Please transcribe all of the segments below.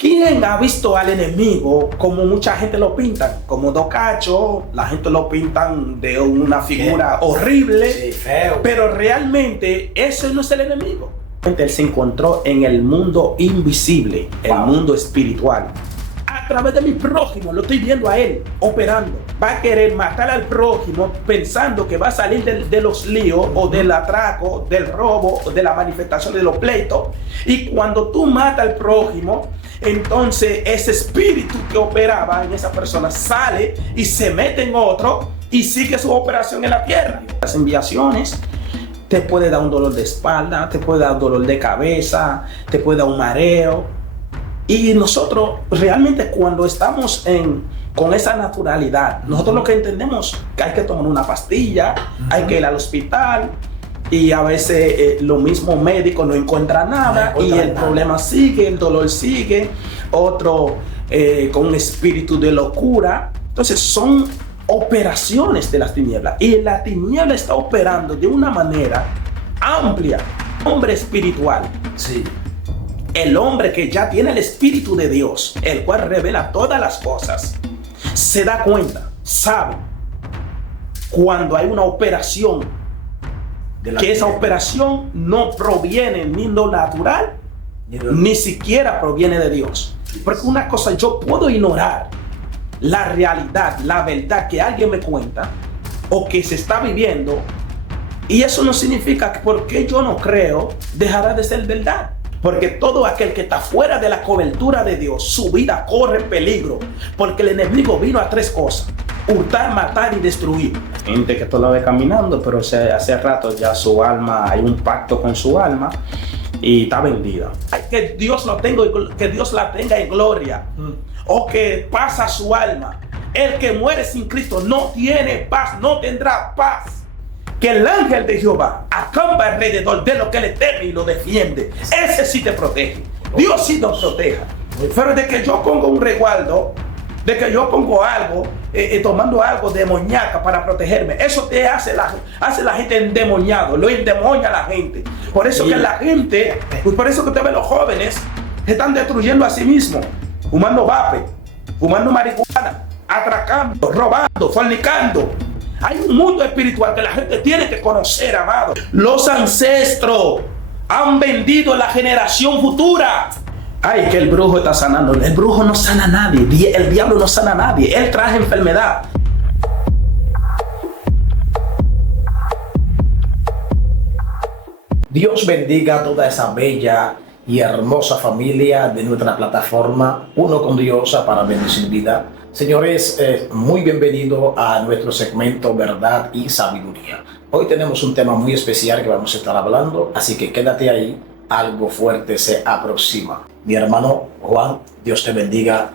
¿Quién ha visto al enemigo como mucha gente lo pintan? Como Dos Cachos, la gente lo pintan de una figura horrible, Sí, feo. pero realmente ese no es el enemigo. Él se encontró en el mundo invisible, el mundo espiritual. A través de mi prójimo, lo estoy viendo a él operando. Va a querer matar al prójimo pensando que va a salir de los líos o del atraco, del robo, o de la manifestación de los pleitos. Y cuando tú matas al prójimo, entonces ese espíritu que operaba en esa persona sale y se mete en otro y sigue su operación en la tierra. Las enviaciones te puede dar un dolor de espalda, te puede dar un dolor de cabeza, te puede dar un mareo. Y nosotros realmente cuando estamos con esa naturalidad, nosotros lo que entendemos que hay que tomar una pastilla, hay que ir al hospital y a veces lo mismo médico no encuentra nada y el problema sigue, el dolor sigue, otro con un espíritu de locura. Entonces son operaciones de las tinieblas y la tiniebla está operando de una manera amplia. Hombre espiritual. Sí. El hombre que ya tiene el Espíritu de Dios, el cual revela todas las cosas, se da cuenta, sabe, cuando hay una operación, que esa operación no proviene ni lo natural, ni siquiera proviene de Dios. Porque una cosa, yo puedo ignorar la realidad, la verdad que alguien me cuenta o que se está viviendo, y eso no significa que porque yo no creo, dejará de ser verdad. Porque todo aquel que está fuera de la cobertura de Dios, su vida corre peligro. Porque el enemigo vino a tres cosas: hurtar, matar y destruir. Gente que tú la ves caminando, pero hace rato ya su alma, hay un pacto con su alma y está vendida. Que Dios la tenga en gloria. O que pasa su alma. El que muere sin Cristo no tiene paz, no tendrá paz. Que el ángel de Jehová acampa alrededor de lo que le teme y lo defiende. Ese sí te protege. Dios sí nos proteja. Pero de que yo pongo un resguardo, de que yo pongo algo, tomando algo demoníaca para protegerme, eso te hace la gente endemoniado, lo endemonia a la gente. Por eso que la gente, por eso que usted ve los jóvenes se están destruyendo a sí mismos, fumando vape, fumando marihuana, atracando, robando, fornicando. Hay un mundo espiritual que la gente tiene que conocer, amado. Los ancestros han vendido la generación futura. Ay, que el brujo está sanando. El brujo no sana a nadie. El diablo no sana a nadie. Él trae enfermedad. Dios bendiga a toda esa bella y hermosa familia de nuestra plataforma Uno con Dios para bendecir vida. Señores, muy bienvenido a nuestro segmento Verdad y Sabiduría. Hoy tenemos un tema muy especial que vamos a estar hablando, así que quédate ahí, algo fuerte se aproxima. Mi hermano Juan, Dios te bendiga.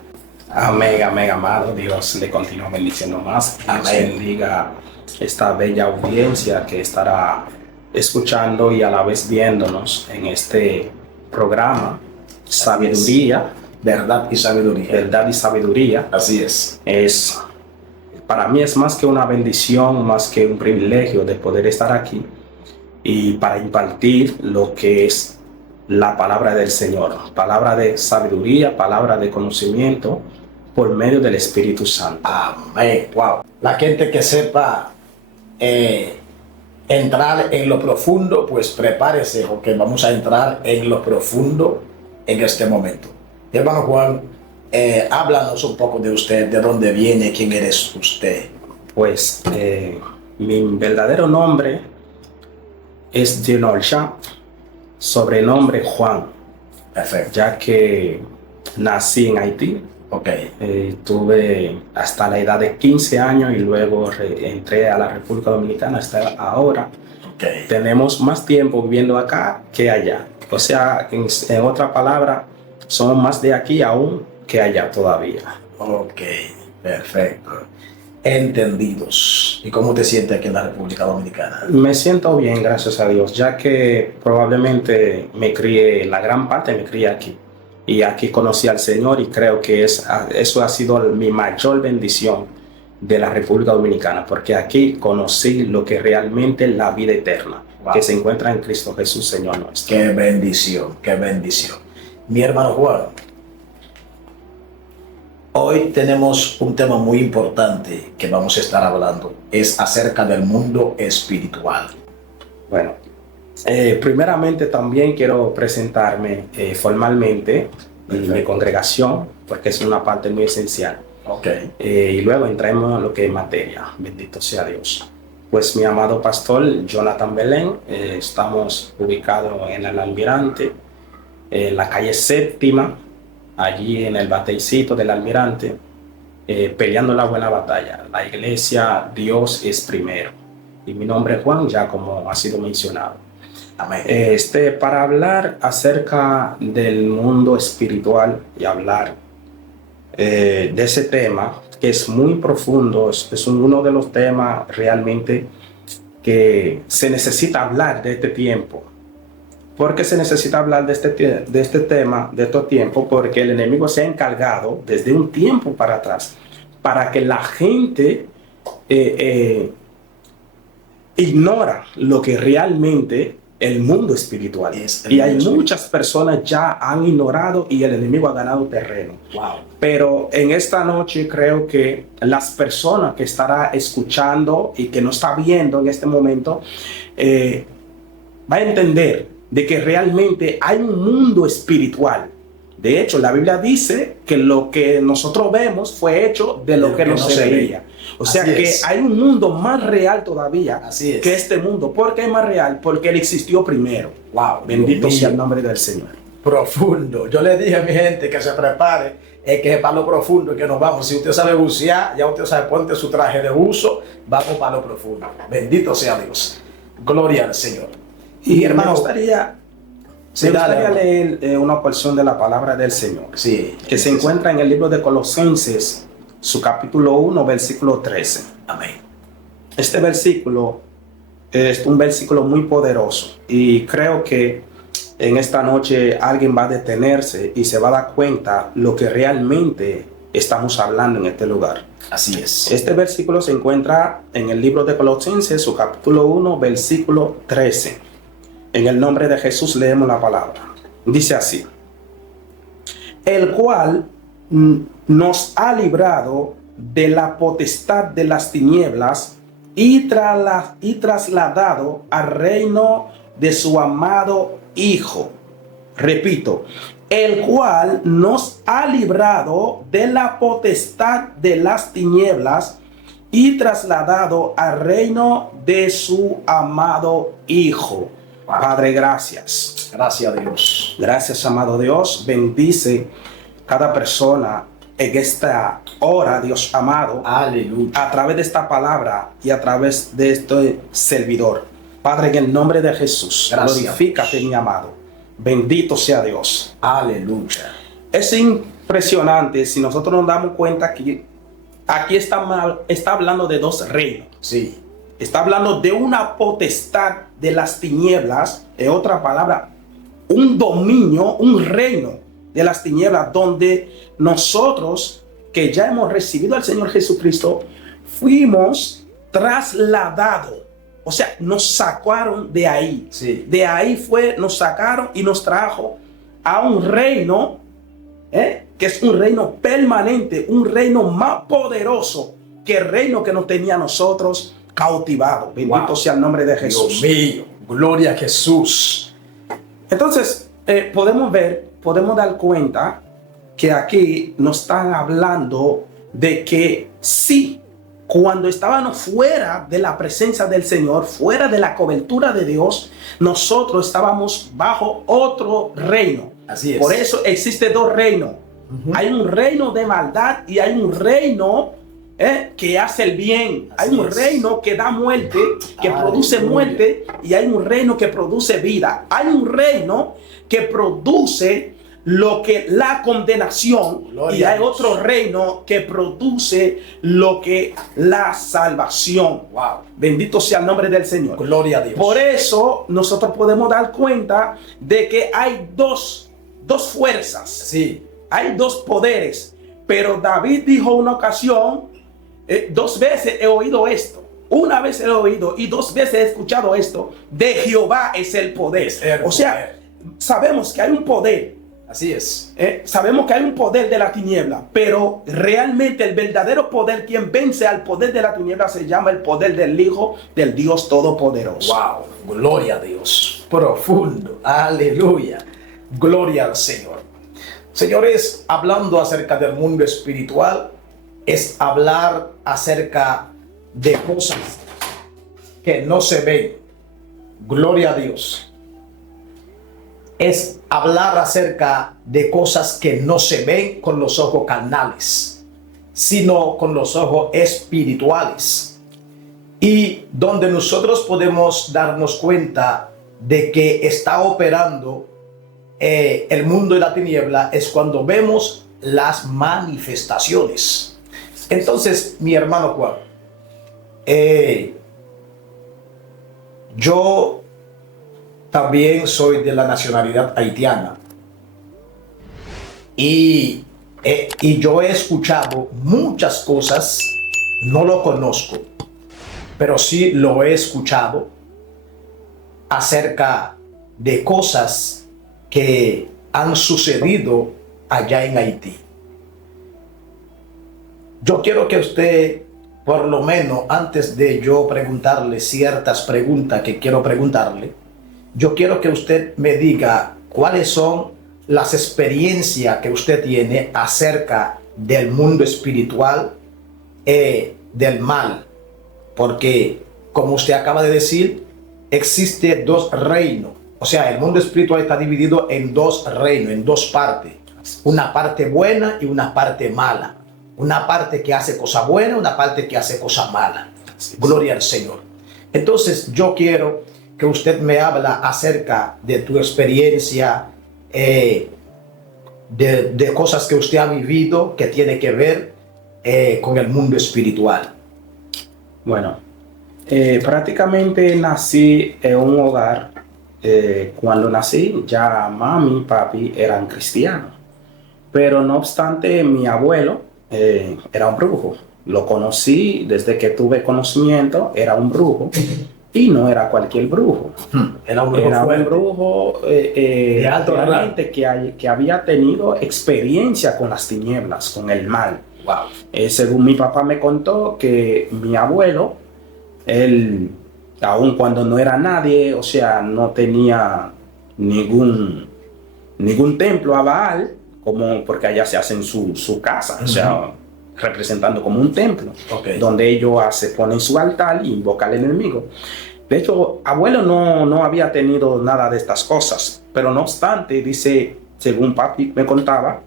Amén, amén, amado. Dios le continúa bendiciendo más. Dios bendiga esta bella audiencia que estará escuchando y a la vez viéndonos en este programa Sabiduría. Verdad y sabiduría. Verdad y sabiduría. Así es. Para mí es más que una bendición, más que un privilegio de poder estar aquí y para impartir lo que es la palabra del Señor. Palabra de sabiduría, palabra de conocimiento por medio del Espíritu Santo. Amén. Wow. La gente que sepa entrar en lo profundo, pues prepárese porque vamos a entrar en lo profundo en este momento. Hermano Juan, háblanos un poco de usted, de dónde viene, quién eres usted. Pues mi verdadero nombre es Dinolcha, sobrenombre Juan. Perfecto. Ya que nací en Haití. Okay. Tuve hasta la edad de 15 años y luego entré a la República Dominicana hasta ahora. Okay. Tenemos más tiempo viviendo acá que allá. O sea, en otra palabra, somos más de aquí aún que allá todavía. Ok, perfecto. Entendidos. ¿Y cómo te sientes aquí en la República Dominicana? Me siento bien, gracias a Dios, ya que probablemente la gran parte me crié aquí. Y aquí conocí al Señor y creo que eso ha sido mi mayor bendición de la República Dominicana, porque aquí conocí lo que realmente es la vida eterna, que se encuentra en Cristo Jesús, Señor nuestro. Qué bendición, qué bendición. Mi hermano Juan, Hoy tenemos un tema muy importante que vamos a estar hablando. Es acerca del mundo espiritual. Bueno, primeramente también quiero presentarme formalmente en mi congregación, porque es una parte muy esencial. Y luego entremos en lo que es materia. Bendito sea Dios. Pues mi amado pastor Jonathan Belén, estamos ubicados en el Almirante, en la calle Séptima, allí en el bateicito del Almirante, peleando la buena batalla. La iglesia, Dios es primero. Y mi nombre es Juan, ya como ha sido mencionado. Amén. Para hablar acerca del mundo espiritual y hablar de ese tema, que es muy profundo, es uno de los temas realmente que se necesita hablar de este tiempo. ¿Por qué se necesita hablar de este tema, de estos tiempos? Porque el enemigo se ha encargado desde un tiempo para atrás para que la gente ignora lo que realmente el mundo espiritual es. Y hay muchas personas ya han ignorado y el enemigo ha ganado terreno. Wow. Pero en esta noche creo que las personas que estará escuchando y que no está viendo en este momento va a entender de que realmente hay un mundo espiritual. De hecho, la Biblia dice que lo que nosotros vemos fue hecho de lo que no se veía. O sea que hay un mundo más real todavía que este mundo. ¿Por qué es más real? Porque él existió primero. Wow, bendito sea el nombre del Señor. Profundo. Yo le dije a mi gente que se prepare, que es para lo profundo que nos vamos. Si usted sabe bucear, ya usted sabe, ponte su traje de buzo, vamos para lo profundo. Bendito sea Dios. Gloria al Señor. Y hermano, me gustaría leer una porción de la palabra del Señor, que se encuentra en el libro de Colosenses, su capítulo 1, versículo 13. Amén. Este versículo es un versículo muy poderoso y creo que en esta noche alguien va a detenerse y se va a dar cuenta lo que realmente estamos hablando en este lugar. Así es. Este versículo se encuentra en el libro de Colosenses, su capítulo 1, versículo 13. En el nombre de Jesús leemos la palabra. Dice así: el cual nos ha librado de la potestad de las tinieblas y trasladado al reino de su amado Hijo. Repito, el cual nos ha librado de la potestad de las tinieblas y trasladado al reino de su amado Hijo. Padre, gracias. Gracias a Dios. Gracias, amado Dios. Bendice cada persona en esta hora, Dios amado. Aleluya. A través de esta palabra y a través de este servidor. Padre, en el nombre de Jesús, glorifícate, mi amado. Bendito sea Dios. Aleluya. Es impresionante si nosotros nos damos cuenta que aquí está hablando de dos reinos. Sí. Está hablando de una potestad de las tinieblas, en otra palabra, un dominio, un reino de las tinieblas, donde nosotros que ya hemos recibido al Señor Jesucristo, fuimos trasladados. O sea, nos sacaron de ahí. Sí. De ahí nos sacaron y nos trajo a un reino, que es un reino permanente, un reino más poderoso que el reino que nos tenía a nosotros cautivado. Bendito sea el nombre de Jesús. Dios mío, gloria a Jesús. Entonces, podemos dar cuenta que aquí nos están hablando de que sí, cuando estábamos fuera de la presencia del Señor, fuera de la cobertura de Dios, nosotros estábamos bajo otro reino. Así es. Por eso existe dos reinos. Hay un reino de maldad y hay un reino que hace el bien. Hay un reino que da muerte, que produce muerte, y hay un reino que produce vida. Hay un reino que produce la condenación, y hay otro reino que produce la salvación. Wow. Bendito sea el nombre del Señor. Gloria a Dios. Por eso nosotros podemos dar cuenta de que hay dos fuerzas. Sí. Hay dos poderes. Pero David dijo una ocasión, 2 veces he oído esto. Una vez he oído y 2 veces he escuchado esto. De Jehová es el poder. O sea, sabemos que hay un poder Así es. Sabemos que hay un poder de la tiniebla, pero realmente el verdadero poder, quien vence al poder de la tiniebla, se llama el poder del Hijo del Dios Todopoderoso. Wow, gloria a Dios. Profundo, aleluya. Gloria al Señor. Señores, hablando acerca del mundo espiritual, es hablar acerca de cosas que no se ven. Gloria a Dios. Es hablar acerca de cosas que no se ven con los ojos carnales, sino con los ojos espirituales. Y donde nosotros podemos darnos cuenta de que está operando el mundo de la tiniebla es cuando vemos las manifestaciones. Entonces, mi hermano Juan, yo también soy de la nacionalidad haitiana y yo he escuchado muchas cosas, no lo conozco, pero sí lo he escuchado acerca de cosas que han sucedido allá en Haití. Yo quiero que usted, por lo menos antes de yo preguntarle ciertas preguntas que quiero preguntarle, yo quiero que usted me diga cuáles son las experiencias que usted tiene acerca del mundo espiritual, del mal. Porque, como usted acaba de decir, existe dos reinos. O sea, el mundo espiritual está dividido en dos reinos, en dos partes. Una parte buena y una parte mala. Una parte que hace cosas buenas, una parte que hace cosas malas. Gloria al Señor. Entonces, yo quiero que usted me habla acerca de tu experiencia, de cosas que usted ha vivido que tiene que ver con el mundo espiritual. Bueno, prácticamente nací en un hogar. Cuando nací, ya mami y papi eran cristianos, pero no obstante, mi abuelo era un brujo. Lo conocí desde que tuve conocimiento, era un brujo. Y no era cualquier brujo. Era un brujo, un brujo de alto realmente que había tenido experiencia con las tinieblas, con el mal. Wow. Según mi papá me contó que mi abuelo, él, aun cuando no era nadie, o sea, no tenía ningún templo a Baal, como porque allá se hace en su casa, o sea, representando como un templo, donde ellos ponen su altar y invocan al enemigo. De hecho, abuelo no había tenido nada de estas cosas, pero no obstante, dice, según papi me contaba,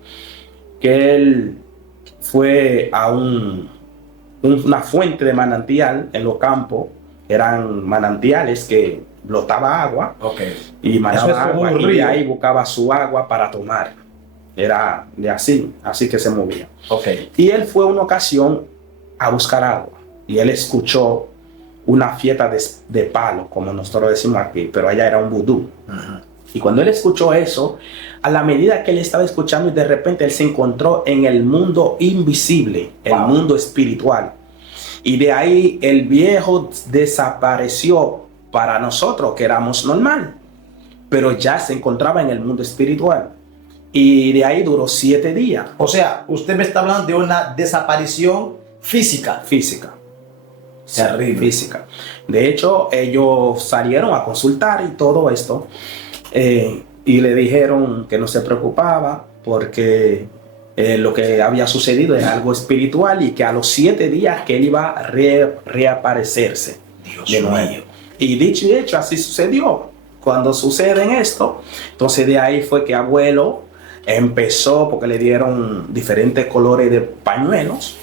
que él fue a una fuente de manantial en los campos. Eran manantiales que brotaba agua, y manaba agua, y de ahí buscaba su agua para tomar. Era de así que se movía. Y él fue una ocasión a buscar agua y él escuchó una fiesta de palo, como nosotros decimos aquí, pero allá era un vudú. Y cuando él escuchó eso, a la medida que él estaba escuchando, y de repente él se encontró en el mundo invisible, el mundo espiritual. Y de ahí el viejo desapareció para nosotros, que éramos normal, pero ya se encontraba en el mundo espiritual. Y de ahí duró 7 días. O sea, usted me está hablando de una desaparición física. Terrible. Física. De hecho, ellos salieron a consultar y todo esto. Y le dijeron que no se preocupaba porque lo que había sucedido era algo espiritual, y que a los 7 días que él iba a reaparecerse. Dios de nuevo. Mío. Y dicho y hecho, así sucedió. Cuando sucede esto, entonces de ahí fue que abuelo empezó, porque le dieron diferentes colores de pañuelos,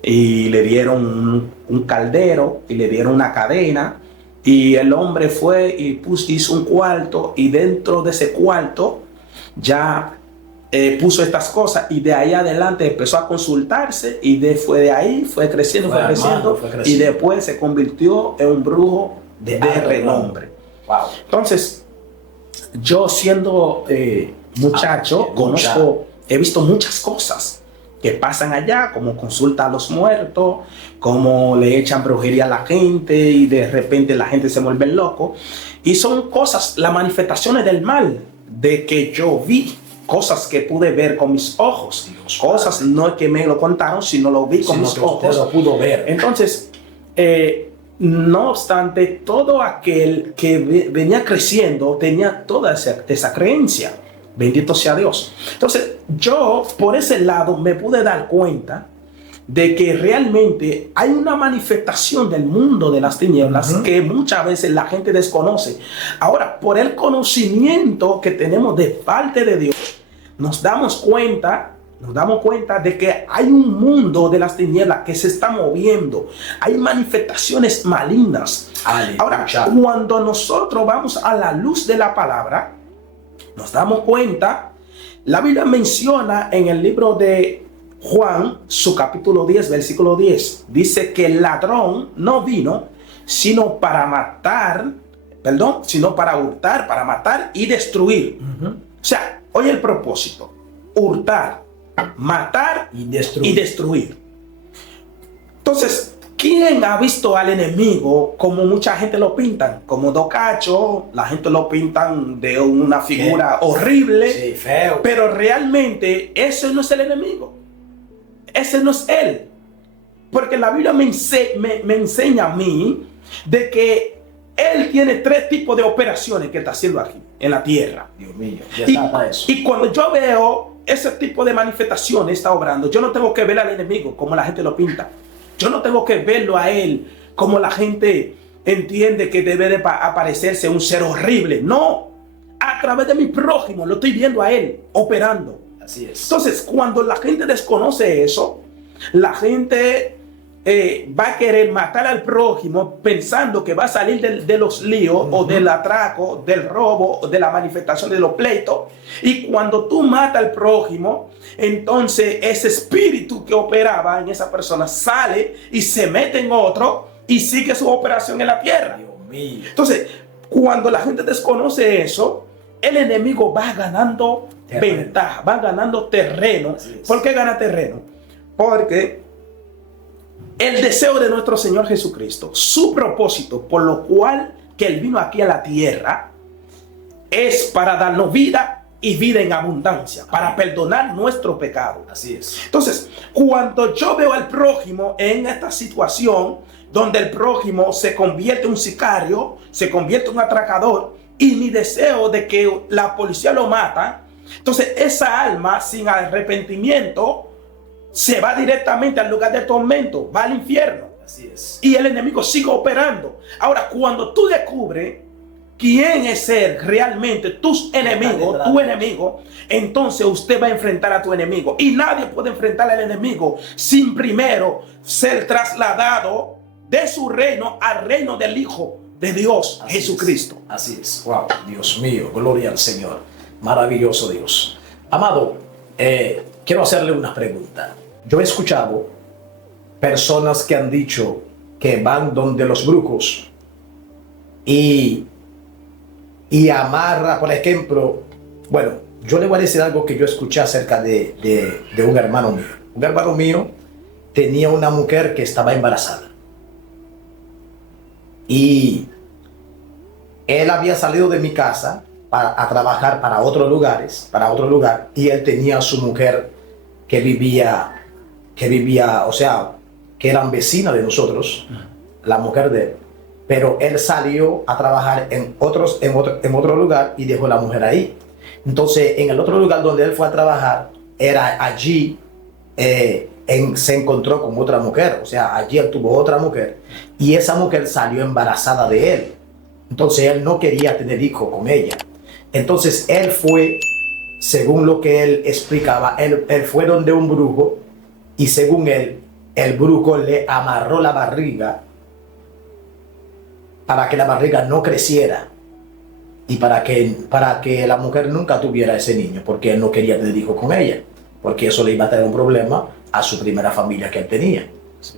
y le dieron un caldero, y le dieron una cadena, y el hombre fue y hizo un cuarto, y dentro de ese cuarto ya puso estas cosas, y de ahí adelante empezó a consultarse, y de ahí fue creciendo, y después se convirtió en un brujo de renombre. Entonces, yo siendo muchacho, he visto muchas cosas que pasan allá, como consulta a los muertos, como le echan brujería a la gente y de repente la gente se vuelve loco. Y son cosas, las manifestaciones del mal de que yo vi cosas que pude ver con mis ojos. Dios, Cosas no es que me lo contaron, sino lo vi con sino mis que usted ojos. lo pudo ver. Entonces, no obstante, todo aquel que venía creciendo tenía toda esa creencia. Bendito sea Dios. Entonces, yo por ese lado me pude dar cuenta de que realmente hay una manifestación del mundo de las tinieblas que muchas veces la gente desconoce. Ahora, por el conocimiento que tenemos de parte de Dios, nos damos cuenta de que hay un mundo de las tinieblas que se está moviendo. Hay manifestaciones malignas. Ahora, cuando nosotros vamos a la luz de la palabra, nos damos cuenta, la Biblia menciona en el libro de Juan, su capítulo 10, versículo 10, dice que el ladrón no vino sino para hurtar, para matar y destruir. O sea, oye el propósito: hurtar, matar y destruir. Entonces, ¿quién ha visto al enemigo como mucha gente lo pintan? Como Docacho, la gente lo pintan de una figura horrible, sí, feo. Pero realmente ese no es el enemigo. Ese no es él. Porque la Biblia me enseña a mí de que él tiene 3 tipos de operaciones que está haciendo aquí en la tierra. Dios mío, ya está eso. Y cuando yo veo ese tipo de manifestaciones está obrando, yo no tengo que ver al enemigo como la gente lo pinta. Yo no tengo que verlo a él como la gente entiende que debe de aparecerse un ser horrible. No, a través de mi prójimo lo estoy viendo a él operando. Así es. Entonces, cuando la gente desconoce eso, la gente va a querer matar al prójimo pensando que va a salir de los líos o del atraco, del robo, de la manifestación de los pleitos. Y cuando tú matas al prójimo, entonces ese espíritu que operaba en esa persona sale y se mete en otro y sigue su operación en la tierra. Dios mío. Entonces, cuando la gente desconoce eso, el enemigo va ganando ventaja, va ganando terreno. ¿Por qué gana terreno? Porque el deseo de nuestro Señor Jesucristo, su propósito por lo cual que Él vino aquí a la tierra, es para darnos vida y vida en abundancia, para perdonar nuestro pecado. Así es. Entonces, cuando yo veo al prójimo en esta situación, donde el prójimo se convierte en un sicario, se convierte en un atracador, y mi deseo de que la policía lo mata, entonces esa alma sin arrepentimiento se va directamente al lugar de tormento, va al infierno. Así es. Y el enemigo sigue operando. Ahora, cuando tú descubres quién es él realmente, tus enemigos, tu enemigo, entonces usted va a enfrentar a tu enemigo. Y nadie puede enfrentar al enemigo sin primero ser trasladado de su reino al reino del Hijo de Dios, así Jesucristo. Es. Así es. Wow, Dios mío, gloria al Señor. Maravilloso Dios. Amado, quiero hacerle una pregunta. Yo he escuchado personas que han dicho que van donde los brujos y amarra, por ejemplo, bueno, yo le voy a decir algo que yo escuché acerca de un hermano mío. Un hermano mío tenía una mujer que estaba embarazada. Y él había salido de mi casa a trabajar para otros lugares, y él tenía a su mujer que vivía, o sea, que eran vecinas de nosotros, la mujer de él. Pero él salió a trabajar en otro lugar y dejó la mujer ahí. Entonces, en el otro lugar donde él fue a trabajar, era allí, se encontró con otra mujer. O sea, allí él tuvo otra mujer. Y esa mujer salió embarazada de él. Entonces, él no quería tener hijo con ella. Entonces, él fue, según lo que él explicaba, él fue donde un brujo. Y según él, el brujo le amarró la barriga para que la barriga no creciera y para que la mujer nunca tuviera ese niño, porque él no quería tener hijo con ella, porque eso le iba a traer un problema a su primera familia que él tenía.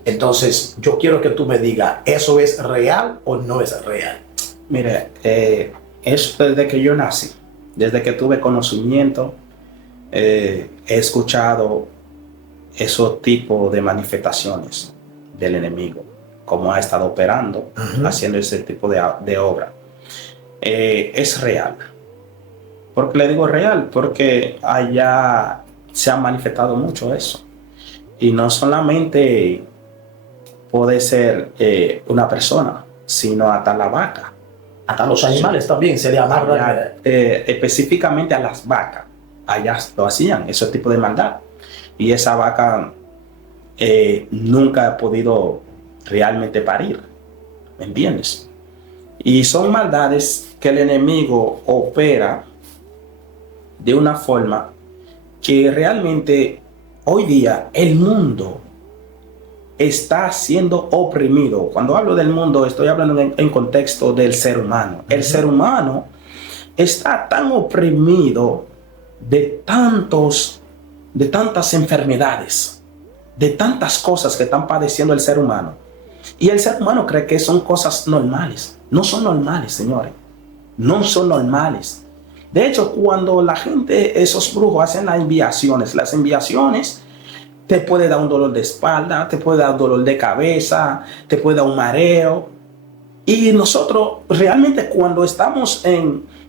Entonces, yo quiero que tú me digas, ¿eso es real o no es real? Mire, eso desde que yo nací, desde que tuve conocimiento, he escuchado esos tipos de manifestaciones del enemigo, como ha estado operando, haciendo ese tipo de obra. Es real. ¿Por qué le digo real? Porque allá se ha manifestado mucho eso. Y no solamente puede ser una persona, sino hasta la vaca. Hasta los animales también se le amarran. Allá, específicamente a las vacas. Allá lo hacían, ese tipo de maldad. Y esa vaca nunca ha podido realmente parir. ¿Me entiendes? Y son maldades que el enemigo opera de una forma que realmente hoy día el mundo está siendo oprimido. Cuando hablo del mundo, estoy hablando en contexto del ser humano. El ser humano está tan oprimido de tantas enfermedades, de tantas cosas que están padeciendo el ser humano. Y el ser humano cree que son cosas normales. No son normales, señores. No son normales. De hecho, cuando la gente, esos brujos hacen las enviaciones te puede dar un dolor de espalda, te puede dar un dolor de cabeza, te puede dar un mareo. Y nosotros realmente cuando estamos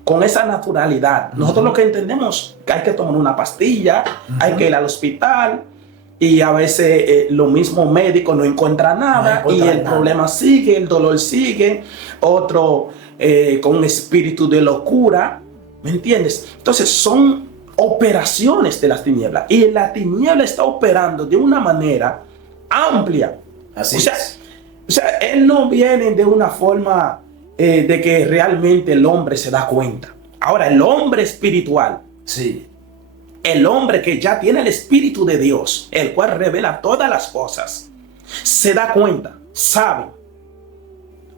con esa naturalidad, nosotros lo que entendemos que hay que tomar una pastilla, hay que ir al hospital, y a veces lo mismo médico no encuentra nada, y el problema sigue, el dolor sigue, otro con un espíritu de locura, ¿me entiendes? Entonces son operaciones de las tinieblas, y la tiniebla está operando de una manera amplia. Así o sea, él no viene de una forma de que realmente el hombre se da cuenta. Ahora, el hombre espiritual, sí, el hombre que ya tiene el Espíritu de Dios, el cual revela todas las cosas, se da cuenta, sabe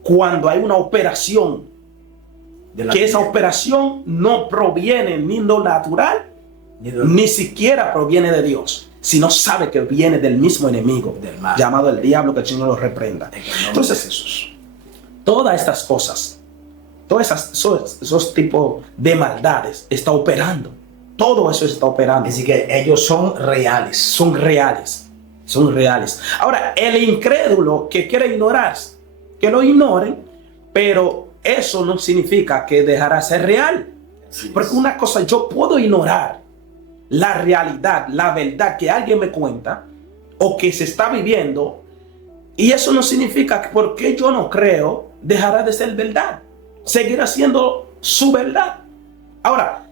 cuando hay una operación, que esa operación no proviene ni de lo natural, ni siquiera proviene de Dios, sino sabe que viene del mismo enemigo, del mal, llamado el diablo, que el Señor lo reprenda. Entonces, Jesús, todas estas cosas, esos tipos de maldades está operando. Todo eso está operando. Así que ellos son reales. Son reales. Son reales. Ahora, el incrédulo que quiere ignorar, que lo ignoren, pero eso no significa que dejará ser real. Porque una cosa, yo puedo ignorar la realidad, la verdad que alguien me cuenta o que se está viviendo, y eso no significa que porque yo no creo, dejará de ser verdad. Seguirá siendo su verdad. Ahora,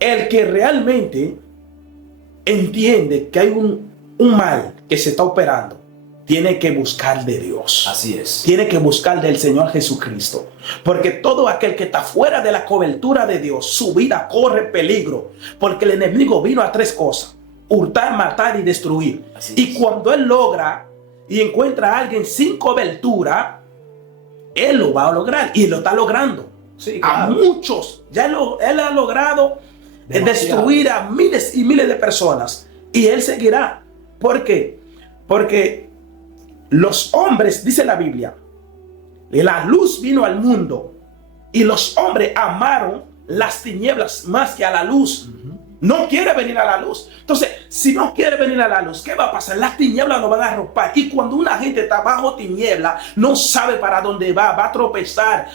el que realmente entiende que hay un mal que se está operando, tiene que buscar de Dios. Así es. Tiene que buscar del Señor Jesucristo. Porque todo aquel que está fuera de la cobertura de Dios, su vida corre peligro. Porque el enemigo vino a tres cosas: hurtar, matar y destruir. Y cuando él logra y encuentra a alguien sin cobertura, él lo va a lograr. Y lo está logrando. Sí, claro. A muchos. Él ha logrado destruir a miles y miles de personas. Y él seguirá. ¿Por qué? Porque los hombres, dice la Biblia, la luz vino al mundo y los hombres amaron las tinieblas más que a la luz. No quiere venir a la luz. Entonces, si no quiere venir a la luz, ¿qué va a pasar? Las tinieblas nos van a arropar. Y cuando una gente está bajo tiniebla, no sabe para dónde va a tropezar.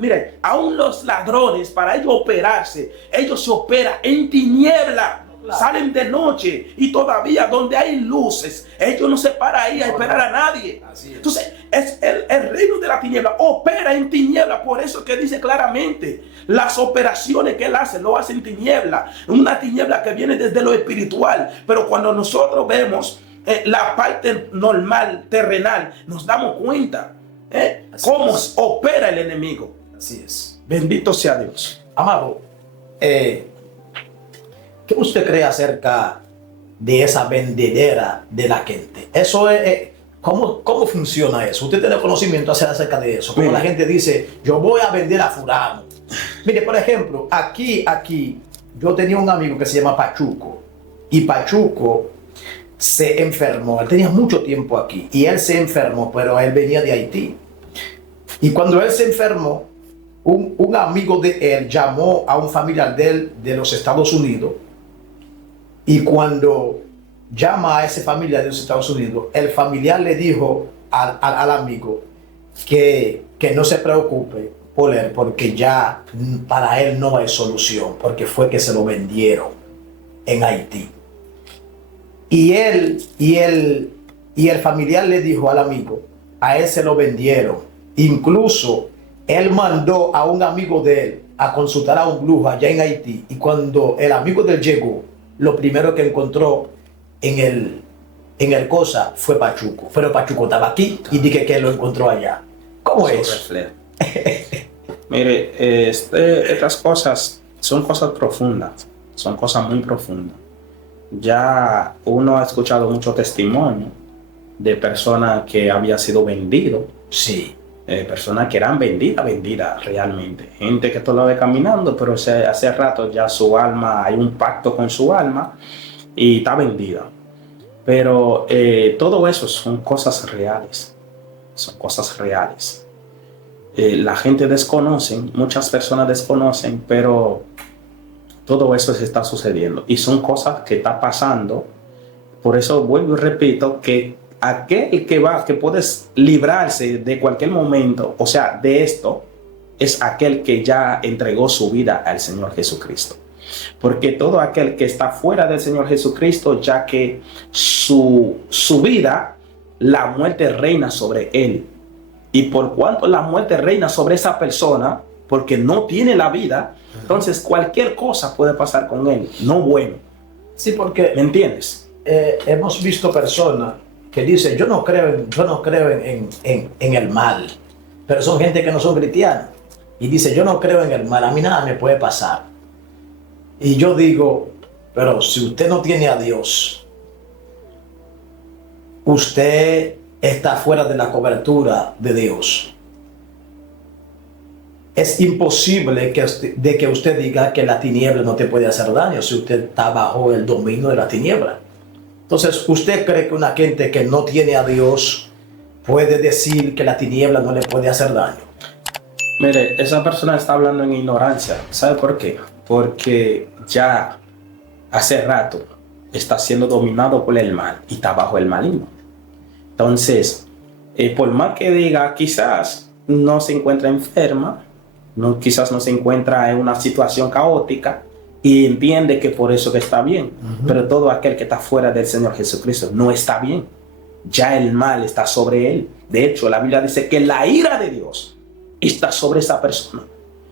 Mire, aún los ladrones, para ellos operarse, ellos se operan en tiniebla. Claro. Salen de noche y todavía donde hay luces, ellos no se paran ahí a esperar a nadie. Entonces, es el reino de la tiniebla opera en tiniebla. Por eso que dice claramente, las operaciones que él hace, lo hace en tiniebla. Una tiniebla que viene desde lo espiritual. Pero cuando nosotros vemos la parte normal, terrenal, nos damos cuenta cómo opera el enemigo. Así es. Bendito sea Dios. Amado, ¿qué usted cree acerca de esa vendedera de la gente? Eso es, ¿cómo funciona eso? ¿Usted tiene conocimiento acerca de eso? Como la gente dice, yo voy a vender a fulano. Mire, por ejemplo, aquí, yo tenía un amigo que se llama Pachuco. Y Pachuco se enfermó. Él tenía mucho tiempo aquí. Y él se enfermó, pero él venía de Haití. Y cuando él se enfermó, un amigo de él llamó a un familiar de él de los Estados Unidos. Y cuando llama a ese familiar de los Estados Unidos, el familiar le dijo al amigo que no se preocupe, por él, porque ya para él no hay solución, porque fue que se lo vendieron en Haití. Y el familiar le dijo al amigo, a él se lo vendieron. Incluso él mandó a un amigo de él a consultar a un brujo allá en Haití. Y cuando el amigo de él llegó, lo primero que encontró en el cosa fue Pachuco. Pero Pachuco estaba aquí y dije que lo encontró allá. ¿Cómo es? Mire, estas cosas son cosas profundas, son cosas muy profundas. Ya uno ha escuchado mucho testimonio de personas que habían sido vendidos. Sí. Personas que eran vendidas realmente. Gente que tú la ves caminando, pero hace rato ya su alma, hay un pacto con su alma y está vendida. Pero todo eso son cosas reales. Son cosas reales. La gente desconoce, muchas personas desconocen, pero todo eso se está sucediendo. Y son cosas que están pasando. Por eso vuelvo y repito que aquel que puedes librarse de cualquier momento, o sea, de esto, es aquel que ya entregó su vida al Señor Jesucristo. Porque todo aquel que está fuera del Señor Jesucristo, ya que su vida, la muerte reina sobre él. Y por cuanto la muerte reina sobre esa persona, porque no tiene la vida, entonces cualquier cosa puede pasar con él, no bueno. Sí, porque ¿me entiendes? Hemos visto personas que dicen, yo no creo en el mal, pero son gente que no son cristianos. Y dice, yo no creo en el mal, a mí nada me puede pasar. Y yo digo, pero si usted no tiene a Dios, usted está fuera de la cobertura de Dios. Es imposible que usted diga que la tiniebla no te puede hacer daño si usted está bajo el dominio de la tiniebla. Entonces, ¿usted cree que una gente que no tiene a Dios puede decir que la tiniebla no le puede hacer daño? Mire, esa persona está hablando en ignorancia. ¿Sabe por qué? Porque ya hace rato está siendo dominado por el mal y está bajo el maligno. Entonces, por más que diga, quizás no se encuentra enferma, quizás no se encuentra en una situación caótica y entiende que por eso que está bien. Pero todo aquel que está fuera del Señor Jesucristo no está bien. Ya el mal está sobre él. De hecho, la Biblia dice que la ira de Dios está sobre esa persona.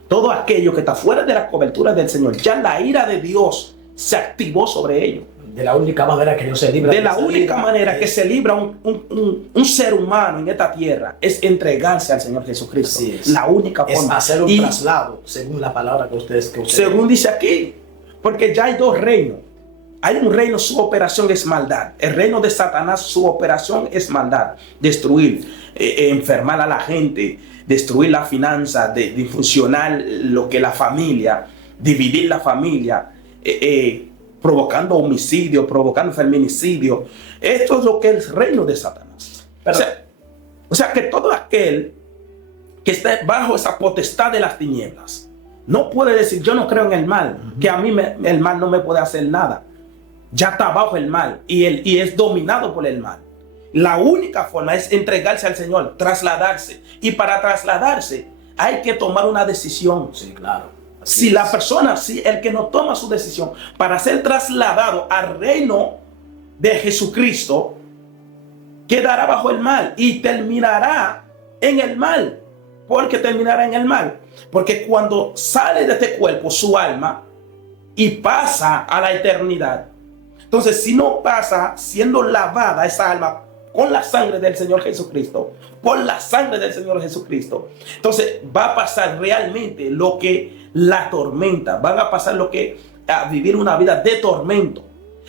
Todo aquello que está fuera de la cobertura del Señor, ya la ira de Dios se activó sobre ellos. De la única manera que Dios se libra. De la única manera que se libra un ser humano en esta tierra es entregarse al Señor Jesucristo. Es. La única forma. Es hacer un traslado, según la palabra que ustedes. Según dice aquí, porque ya hay dos reinos. Hay un reino, su operación es maldad. El reino de Satanás, su operación es maldad. Destruir, enfermar a la gente, destruir la finanza, de funcionar lo que la familia, dividir la familia, provocando homicidio, provocando feminicidio. Esto es lo que es el reino de Satanás. Pero, o sea que todo aquel que esté bajo esa potestad de las tinieblas no puede decir, yo no creo en el mal, que a mí el mal no me puede hacer nada. Ya está bajo el mal y es dominado por el mal. La única forma es entregarse al Señor, trasladarse. Y para trasladarse hay que tomar una decisión. Sí, claro. Si la persona, si el que no toma su decisión para ser trasladado al reino de Jesucristo, quedará bajo el mal y terminará en el mal. ¿Por qué terminará en el mal? Porque cuando sale de este cuerpo su alma y pasa a la eternidad, entonces si no pasa siendo lavada esa alma con la sangre del Señor Jesucristo, por la sangre del Señor Jesucristo, entonces va a pasar realmente lo que la tormenta, van a pasar a vivir una vida de tormento.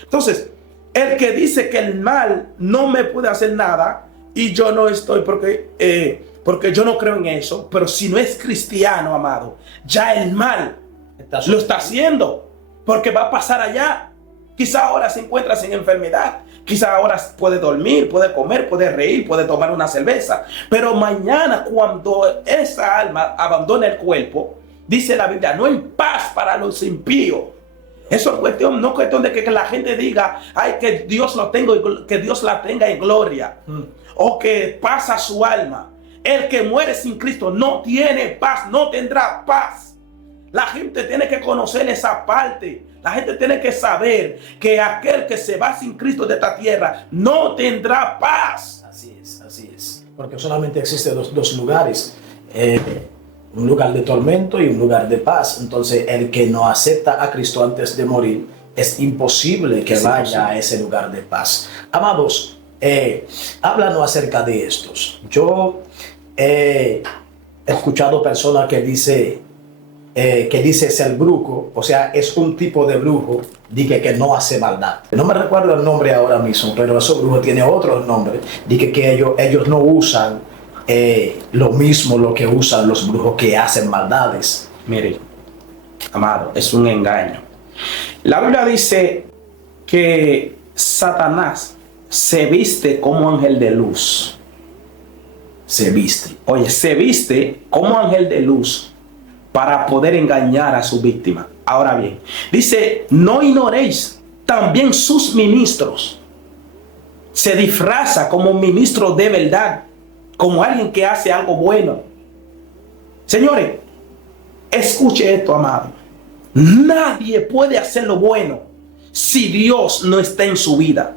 Entonces, el que dice que el mal no me puede hacer nada y yo no estoy porque yo no creo en eso, pero si no es cristiano, amado, ya el mal lo está haciendo, porque va a pasar allá. Quizá ahora se encuentra sin enfermedad, quizá ahora puede dormir, puede comer, puede reír, puede tomar una cerveza, pero mañana cuando esa alma abandone el cuerpo, dice la Biblia, no hay paz para los impíos. Eso es cuestión, no cuestión de que la gente diga, ay, que Dios lo tenga, que Dios la tenga en gloria, o que pasa su alma. El que muere sin Cristo no tiene paz, no tendrá paz. La gente tiene que conocer esa parte. La gente tiene que saber que aquel que se va sin Cristo de esta tierra no tendrá paz. Así es, así es. Porque solamente existen dos lugares. Un lugar de tormento y un lugar de paz. Entonces, el que no acepta a Cristo antes de morir, es imposible que vaya a ese lugar de paz. Amados, háblanos acerca de estos. Yo he escuchado personas que dice ser brujo, o sea, es un tipo de brujo que no hace maldad. No me recuerdo el nombre ahora mismo, pero esos brujos tienen otros nombres. Que ellos no usan lo mismo lo que usan los brujos que hacen maldades. Mire, amado, es un engaño. La Biblia dice que Satanás se viste como ángel de luz. Se viste. Oye, se viste como ángel de luz para poder engañar a su víctima. Ahora bien, dice, no ignoréis también sus ministros. Se disfraza como ministro de verdad, como alguien que hace algo bueno. Señores, escuche esto, amado. Nadie puede hacer lo bueno si Dios no está en su vida.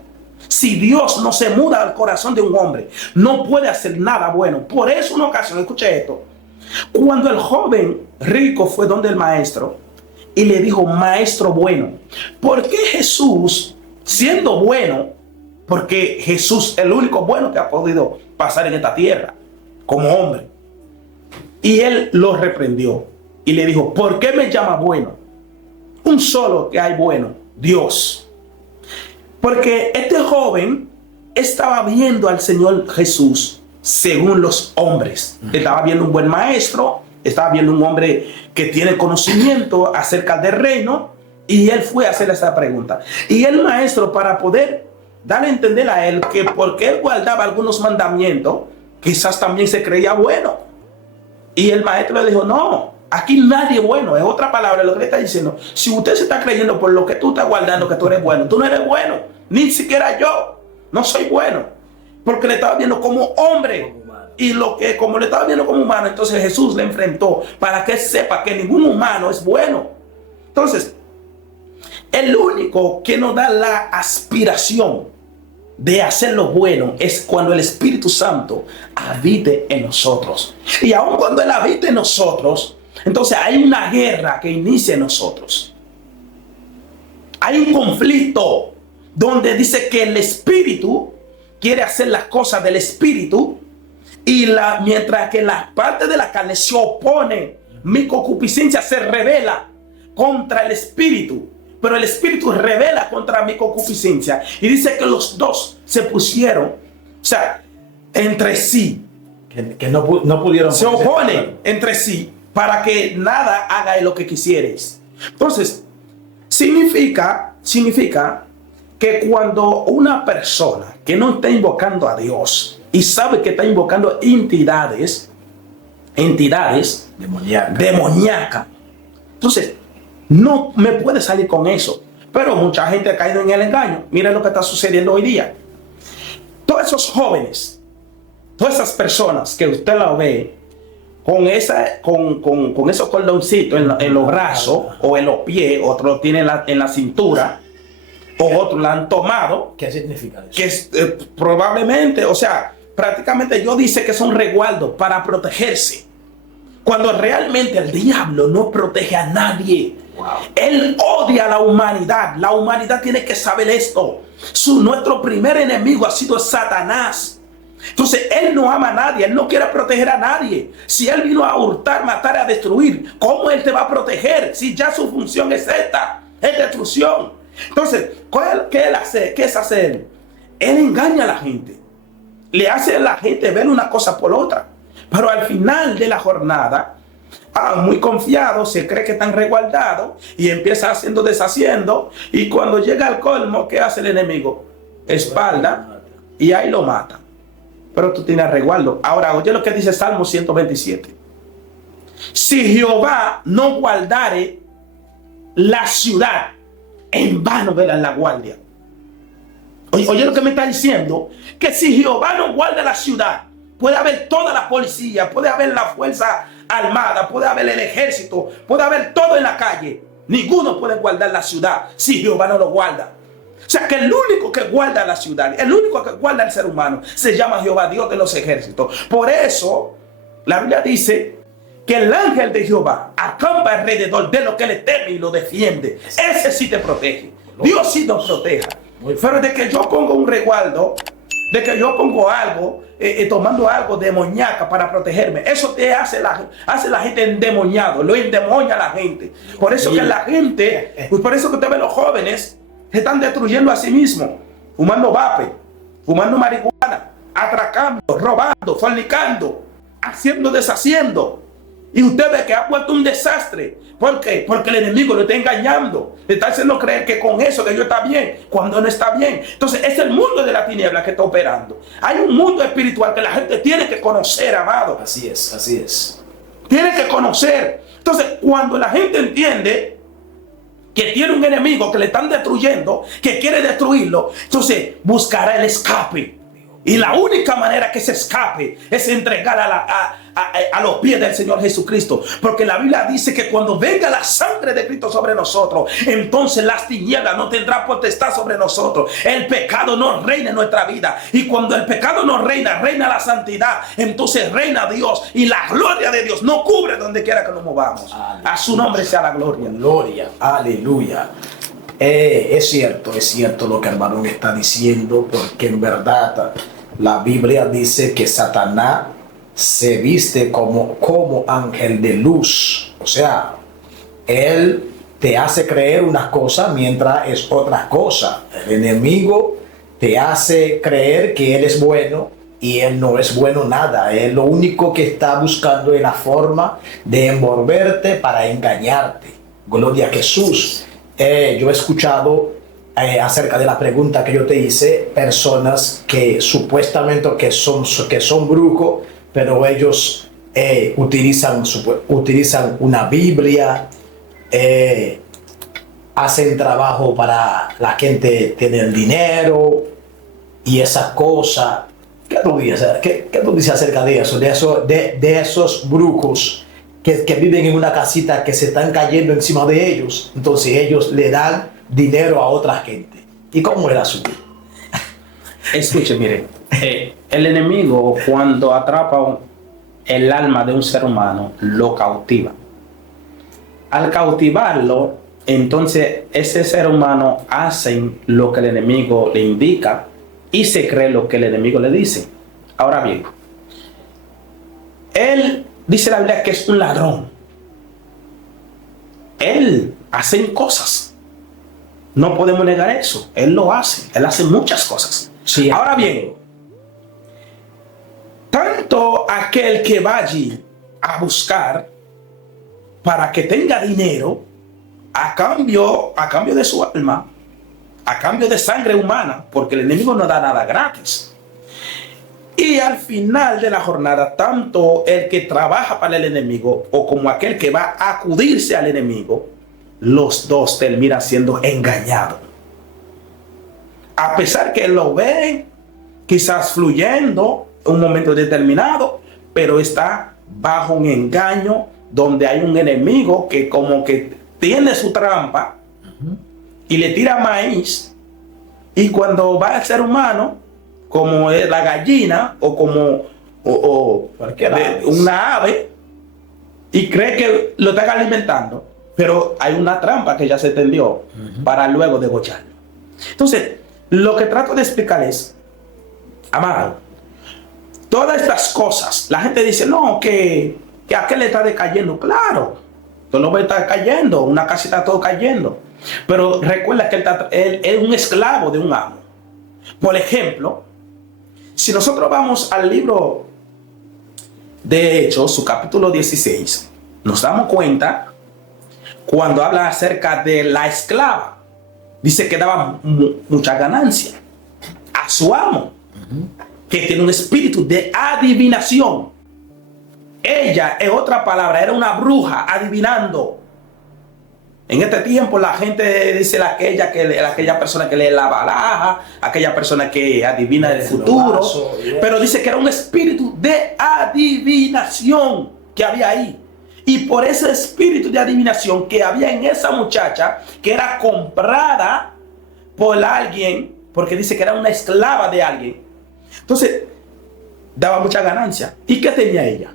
Si Dios no se muda al corazón de un hombre, no puede hacer nada bueno. Por eso, una ocasión, escuche esto. Cuando el joven rico fue donde el maestro y le dijo, maestro bueno, ¿por qué Jesús, siendo bueno, porque Jesús es el único bueno que ha podido pasar en esta tierra como hombre? Y él lo reprendió y le dijo, ¿por qué me llama bueno? Un solo que hay bueno, Dios. Porque este joven estaba viendo al Señor Jesús según los hombres. Estaba viendo un buen maestro, estaba viendo un hombre que tiene conocimiento acerca del reino, y él fue a hacerle esa pregunta. Y el maestro, para poder darle a entender a él que porque él guardaba algunos mandamientos, quizás también se creía bueno. Y el maestro le dijo, no, aquí nadie es bueno. Es otra palabra lo que le está diciendo. Si usted se está creyendo por lo que tú estás guardando que tú eres bueno, tú no eres bueno. Ni siquiera yo. No soy bueno. Porque le estaba viendo como hombre. Y como le estaba viendo como humano, entonces Jesús le enfrentó para que sepa que ningún humano es bueno. Entonces, el único que nos da la aspiración de hacer lo bueno es cuando el Espíritu Santo habite en nosotros. Y aun cuando Él habite en nosotros, entonces hay una guerra que inicia en nosotros. Hay un conflicto donde dice que el Espíritu quiere hacer las cosas del Espíritu, y mientras que la parte de la carne se opone, mi concupiscencia se revela contra el Espíritu, pero el Espíritu revela contra mi concupiscencia. Y dice que los dos se pusieron, o sea, entre sí. Que no pudieron. Se oponen entre sí para que nada haga lo que quisierais. Entonces, significa que cuando una persona que no está invocando a Dios y sabe que está invocando entidades demoníacas, entonces no me puede salir con eso. Pero mucha gente ha caído en el engaño. Miren lo que está sucediendo hoy día. Todos esos jóvenes, todas esas personas que usted la ve con esos cordoncitos en los brazos o en los pies, otro lo tiene en la cintura, o otros la han tomado. ¿Qué significa eso? Que probablemente, o sea, prácticamente yo dice que son resguardos para protegerse. Cuando realmente el diablo no protege a nadie. Wow. Él odia a la humanidad. La humanidad tiene que saber esto. Nuestro primer enemigo ha sido Satanás. Entonces él no ama a nadie, él no quiere proteger a nadie. Si él vino a hurtar, matar, a destruir, ¿cómo él te va a proteger? Si ya su función es esta, es destrucción. Entonces, ¿qué él hace? ¿Qué es hacer? Él engaña a la gente. Le hace a la gente ver una cosa por otra. Pero al final de la jornada, muy confiado, se cree que están resguardados y empieza haciendo, deshaciendo. Y cuando llega al colmo, ¿qué hace el enemigo? Espalda, y ahí lo mata. Pero tú tienes resguardo. Ahora, oye lo que dice Salmo 127. Si Jehová no guardare la ciudad, en vano velan la guardia. Oye lo que me está diciendo, que si Jehová no guarda la ciudad, puede haber toda la policía, puede haber la fuerza armada, puede haber el ejército, puede haber todo en la calle. Ninguno puede guardar la ciudad si Jehová no lo guarda. O sea que el único que guarda la ciudad, el único que guarda el ser humano, se llama Jehová, Dios de los ejércitos. Por eso, la Biblia dice que el ángel de Jehová acampa alrededor de lo que le teme y lo defiende. Ese sí te protege. Dios sí nos proteja. Pero de que yo pongo un resguardo, de que yo pongo algo, tomando algo demoníaca para protegerme, eso te hace la gente endemoniado, lo endemonia a la gente. Por eso que la gente, pues por eso que usted ve los jóvenes se están destruyendo a sí mismos, fumando vape, fumando marihuana, atracando, robando, fornicando, haciendo, deshaciendo. Y usted ve que ha puesto un desastre. ¿Por qué? Porque el enemigo lo está engañando. Le está haciendo creer que con eso que yo está bien, cuando no está bien. Entonces es el mundo de la tiniebla que está operando. Hay un mundo espiritual que la gente tiene que conocer, amado. Así es, así es. Tiene que conocer. Entonces cuando la gente entiende que tiene un enemigo que le están destruyendo, que quiere destruirlo, entonces buscará el escape. Y la única manera que se escape es entregar a los pies del Señor Jesucristo. Porque la Biblia dice que cuando venga la sangre de Cristo sobre nosotros, entonces las tinieblas no tendrán potestad sobre nosotros. El pecado no reina en nuestra vida. Y cuando el pecado no reina, reina la santidad. Entonces reina Dios. Y la gloria de Dios no cubre donde quiera que nos movamos. Aleluya. A su nombre sea la gloria. Gloria, aleluya. Es cierto lo que el varón está diciendo, porque en verdad la Biblia dice que Satanás se viste como ángel de luz. O sea, él te hace creer unas cosas mientras es otras cosas. El enemigo te hace creer que él es bueno y él no es bueno nada. Él lo único que está buscando es la forma de envolverte para engañarte. Gloria a Jesús. Yo he escuchado acerca de la pregunta que yo te hice, personas que supuestamente que son brujos, pero ellos utilizan una Biblia, hacen trabajo para la gente tener dinero y esas cosas. ¿Qué tú dices acerca de eso? De esos brujos que viven en una casita que se están cayendo encima de ellos. Entonces ellos le dan dinero a otra gente. ¿Y cómo era su vida? Escuche, mire, el enemigo cuando atrapa el alma de un ser humano, lo cautiva. Al cautivarlo, entonces ese ser humano hace lo que el enemigo le indica y se cree lo que el enemigo le dice. Ahora bien, él dice la Biblia que es un ladrón. Él hace cosas. No podemos negar eso. Él lo hace. Él hace muchas cosas. Sí. Ahora bien, tanto aquel que va allí a buscar para que tenga dinero a cambio de su alma, a cambio de sangre humana, porque el enemigo no da nada gratis. Y al final de la jornada, tanto el que trabaja para el enemigo o como aquel que va a acudirse al enemigo, los dos terminan siendo engañados. A pesar que lo ven quizás fluyendo en un momento determinado, pero está bajo un engaño donde hay un enemigo que como que tiene su trampa y le tira maíz, y cuando va al ser humano, como es la gallina o como una ave, y cree que lo están alimentando, pero hay una trampa que ya se tendió para luego degollarlo. Entonces, lo que trato de explicar es, amado, todas estas cosas, la gente dice, no, que aquel le está decayendo. Claro, todo lo está cayendo, una casa está todo cayendo. Pero recuerda que él es un esclavo de un amo. Por ejemplo, si nosotros vamos al libro de Hechos, su capítulo 16, nos damos cuenta cuando habla acerca de la esclava. Dice que daba mucha ganancia a su amo, que tiene un espíritu de adivinación. Ella, en otra palabra, era una bruja adivinando. En este tiempo la gente dice aquella persona que lee la baraja, aquella persona que adivina el futuro, pero dice que era un espíritu de adivinación que había ahí. Y por ese espíritu de adivinación que había en esa muchacha, que era comprada por alguien, porque dice que era una esclava de alguien, entonces daba mucha ganancia. ¿Y qué tenía ella?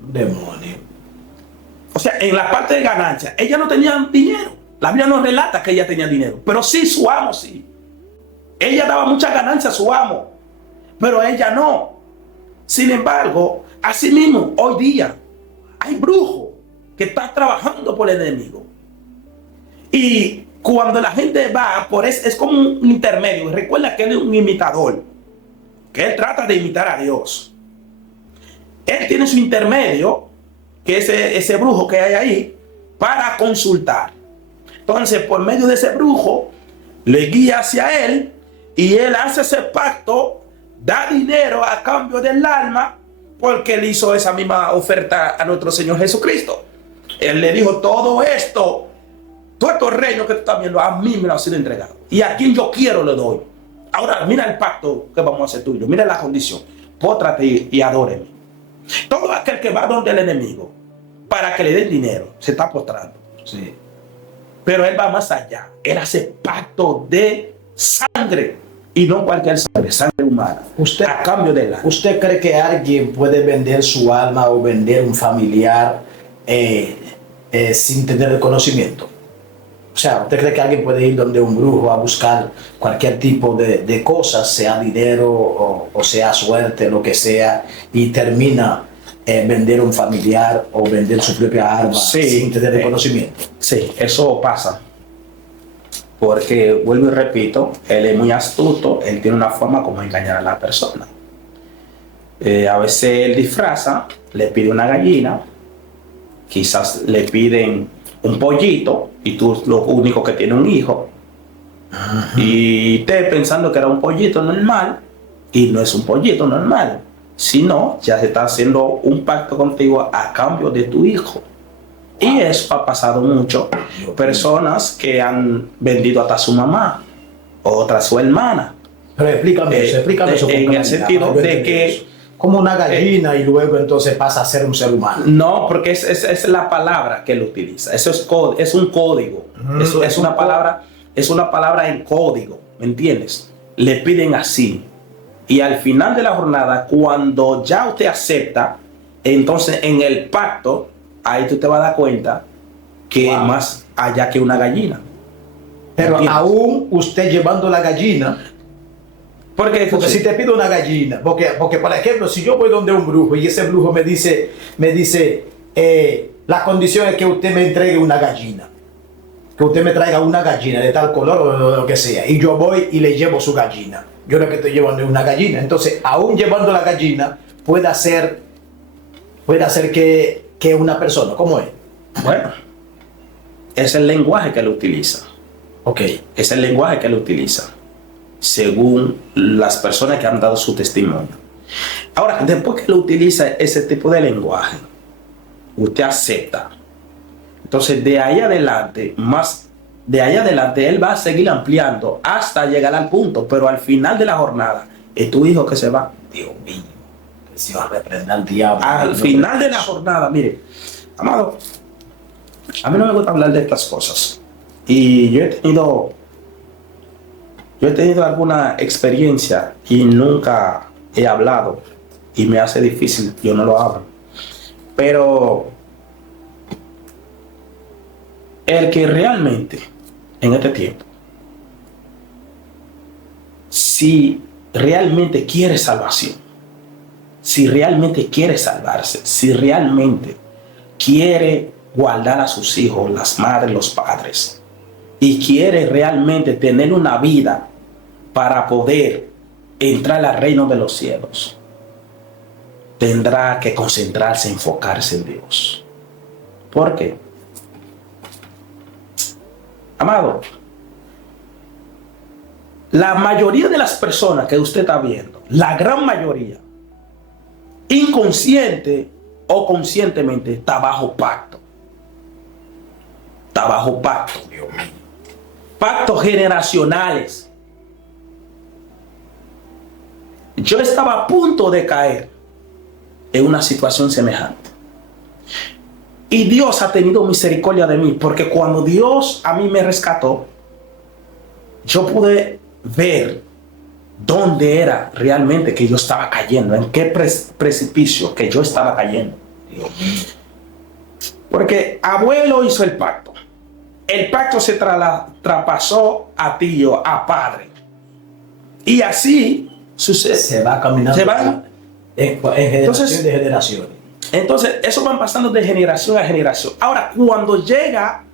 Demonio. O sea, en la parte de ganancia, ella no tenía dinero. La Biblia no relata que ella tenía dinero, pero sí su amo sí. Ella daba mucha ganancia a su amo, pero ella no. Sin embargo, así mismo, hoy día, hay brujos que están trabajando por el enemigo. Y cuando la gente va por es como un intermedio. Recuerda que él es un imitador, que él trata de imitar a Dios. Él tiene su intermedio, que es ese brujo que hay ahí, para consultar. Entonces, por medio de ese brujo, le guía hacia él y él hace ese pacto, da dinero a cambio del alma, porque él hizo esa misma oferta a nuestro Señor Jesucristo. Él le dijo: todo esto, todos estos reinos que tú estás viendo, a mí me lo han sido entregado. Y a quien yo quiero le doy. Ahora, mira el pacto que vamos a hacer tuyo. Mira la condición. Póstrate y adóreme. Todo aquel que va donde el enemigo para que le den dinero se está postrando. Sí. Pero él va más allá. Él hace pacto de sangre. Y no cualquier sangre, sangre humana. Usted, a cambio de la. ¿Usted cree que alguien puede vender su alma o vender un familiar sin tener el conocimiento? O sea, ¿usted cree que alguien puede ir donde un brujo a buscar cualquier tipo de cosas, sea dinero o sea suerte, lo que sea, y termina vender un familiar o vender su propia arma sin tener el conocimiento? Sí, eso pasa. Porque, vuelvo y repito, él es muy astuto, él tiene una forma como engañar a la persona. A veces él disfraza, le pide una gallina, quizás le piden un pollito, y tú lo único que tiene un hijo. Ajá. Y usted pensando que era un pollito normal, y no es un pollito normal, sino ya se está haciendo un pacto contigo a cambio de tu hijo. Y eso ha pasado mucho. Personas que han vendido hasta a su mamá, otra a su hermana. Pero explícame eso. En el sentido de que como una gallina y luego entonces pasa a ser un ser humano. No, porque es la palabra que él utiliza. Eso es un código. Eso es una palabra en código, ¿me entiendes? Le piden así. Y al final de la jornada, cuando ya usted acepta, entonces en el pacto, ahí tú te vas a dar cuenta que es más allá que una gallina. Pero aún usted llevando la gallina. Porque si te pido una gallina, porque por ejemplo, si yo voy donde un brujo y ese brujo me dice, la condición es que usted me entregue una gallina, que usted me traiga una gallina de tal color o lo que sea, y yo voy y le llevo su gallina. Yo lo que estoy llevando es una gallina. Entonces, aún llevando la gallina, puede hacer que una persona, ¿cómo es? Bueno, es el lenguaje que él utiliza. Ok. Es el lenguaje que él utiliza, según las personas que han dado su testimonio. Ahora, después que él utiliza ese tipo de lenguaje, usted acepta. Entonces, de ahí adelante, él va a seguir ampliando hasta llegar al punto, pero al final de la jornada, es tu hijo que se va. Dios mío, que se va a reprender al diablo. Al final de la jornada, mire, amado, a mí no me gusta hablar de estas cosas. Y yo he tenido alguna experiencia y nunca he hablado. Y me hace difícil, yo no lo hablo. Pero el que realmente, en este tiempo, si realmente quiere salvación, si realmente quiere salvarse, si realmente quiere guardar a sus hijos, las madres, los padres, y quiere realmente tener una vida para poder entrar al reino de los cielos, tendrá que concentrarse, enfocarse en Dios. ¿Por qué? Amado, la mayoría de las personas que usted está viendo, la gran mayoría, inconsciente o conscientemente, está bajo pacto. está bajo pacto. Pactos generacionales. Yo estaba a punto de caer en una situación semejante. Y Dios ha tenido misericordia de mí, porque cuando Dios a mí me rescató, yo pude ver dónde era realmente que yo estaba cayendo, en qué precipicio que yo estaba cayendo. Porque abuelo hizo el pacto. El pacto se traspasó a tío, a padre. Y así sucede. Se va caminando. Se va. En generación de generaciones. Entonces, eso van pasando de generación a generación. Ahora, cuando llega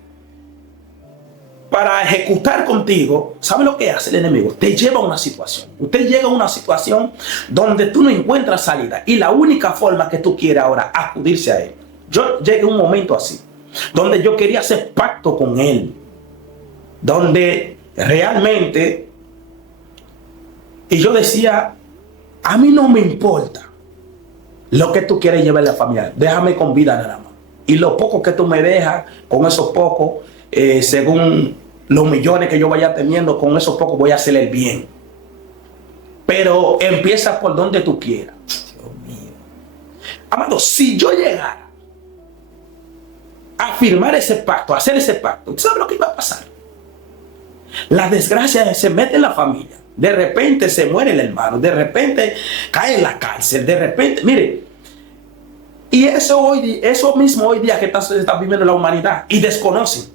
para ejecutar contigo, ¿sabe lo que hace el enemigo? Te lleva a una situación. Usted llega a una situación donde tú no encuentras salida. Y la única forma que tú quieres ahora acudirse a él. Yo llegué a un momento así, donde yo quería hacer pacto con él. Donde realmente, y yo decía, a mí no me importa lo que tú quieres llevar a la familia, déjame con vida nada más. Y lo poco que tú me dejas, con esos pocos, según los millones que yo vaya teniendo, con esos pocos voy a hacer el bien. Pero empieza por donde tú quieras. Dios mío. Amado, si yo llegara a firmar ese pacto, a hacer ese pacto, ¿tú sabes lo que iba a pasar? La desgracia se mete en la familia. De repente se muere el hermano, de repente cae en la cárcel, de repente, mire, y eso mismo hoy día que se está viviendo la humanidad y desconocen.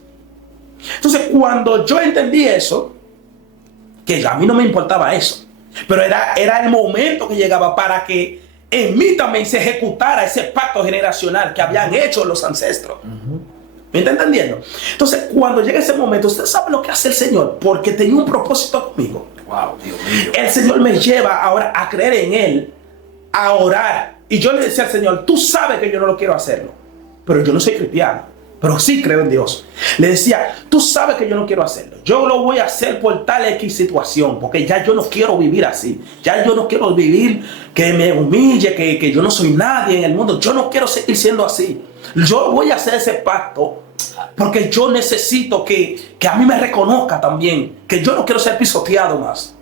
Entonces, cuando yo entendí eso, que a mí no me importaba eso, pero era el momento que llegaba para que en mí también se ejecutara ese pacto generacional que habían hecho los ancestros. ¿Me está entendiendo? Entonces, cuando llega ese momento, usted sabe lo que hace el Señor, porque tenía un propósito conmigo. Wow, Dios mío. El Señor me lleva ahora a creer en Él, a orar. Y yo le decía al Señor, tú sabes que yo no lo quiero hacerlo, pero yo no soy cristiano, pero sí creo en Dios. Le decía, tú sabes que yo no quiero hacerlo, yo lo voy a hacer por tal X situación, porque ya yo no quiero vivir así. Ya yo no quiero vivir que me humille, que yo no soy nadie en el mundo. Yo no quiero seguir siendo así. Yo voy a hacer ese pacto porque yo necesito que a mí me reconozca también, que yo no quiero ser pisoteado más.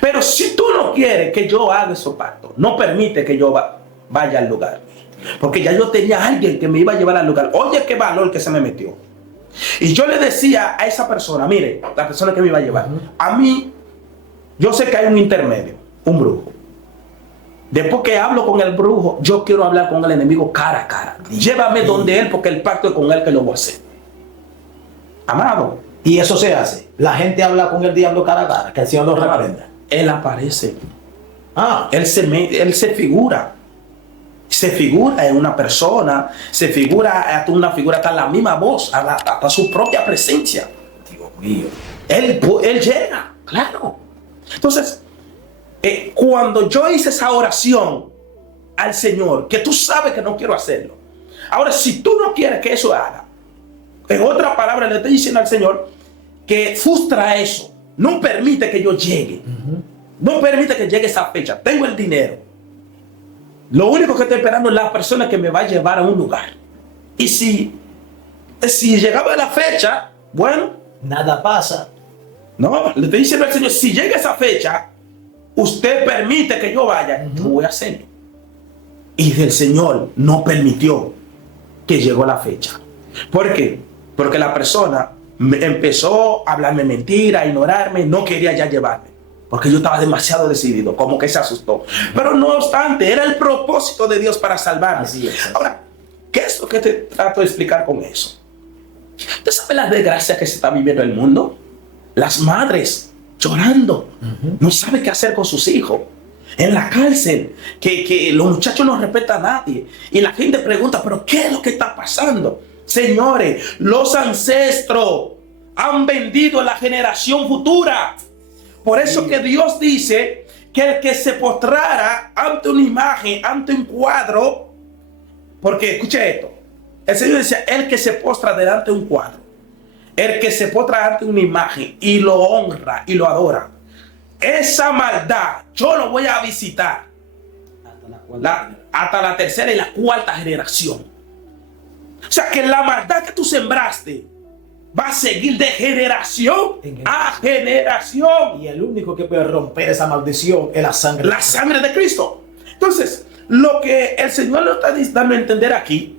Pero si tú no quieres que yo haga ese pacto, no permite que yo vaya al lugar. Porque ya yo tenía a alguien que me iba a llevar al lugar. Oye, qué valor que se me metió. Y yo le decía a esa persona, mire, la persona que me iba a llevar, a mí, yo sé que hay un intermedio, un brujo. Después que hablo con el brujo, yo quiero hablar con el enemigo cara a cara. Llévame donde él, porque el pacto es con él que lo voy a hacer. Amado. Y eso se hace. La gente habla con el diablo cara a cara, que el Señor lo reprenda. Él aparece. Él se figura. Se figura en una persona. Se figura hasta una figura, hasta la misma voz, hasta su propia presencia. Dios mío. Él llega, claro. Entonces, cuando yo hice esa oración al Señor, que tú sabes que no quiero hacerlo. Ahora, si tú no quieres que eso haga, en otra palabra le estoy diciendo al Señor que frustra eso. No permite que yo llegue. No permite que llegue esa fecha. Tengo el dinero. Lo único que estoy esperando es la persona que me va a llevar a un lugar. Y si llegaba la fecha, bueno, nada pasa. No, le estoy diciendo al Señor, si llega esa fecha, usted permite que yo vaya, yo voy a hacerlo. Y el Señor no permitió que llegó la fecha. ¿Por qué? Porque la persona empezó a hablarme mentira, a ignorarme, no quería ya llevarme. Porque yo estaba demasiado decidido, como que se asustó. Pero no obstante, era el propósito de Dios para salvarme. Así es. Ahora, ¿qué es lo que te trato de explicar con eso? ¿Usted sabe las desgracias que se está viviendo en el mundo? Las madres llorando, no saben qué hacer con sus hijos. En la cárcel, que los muchachos no respetan a nadie. Y la gente pregunta, ¿pero qué es lo que está pasando? Señores, los ancestros han vendido a la generación futura. Por eso que Dios dice que el que se postrara ante una imagen, ante un cuadro, porque escuche esto, el Señor decía, el que se postra delante de un cuadro, el que se postra ante una imagen y lo honra y lo adora, esa maldad yo lo voy a visitar hasta la tercera y la cuarta generación. O sea que la maldad que tú sembraste va a seguir de generación a generación. Y el único que puede romper esa maldición es la sangre. La sangre de Cristo. Entonces, lo que el Señor nos está dando a entender aquí,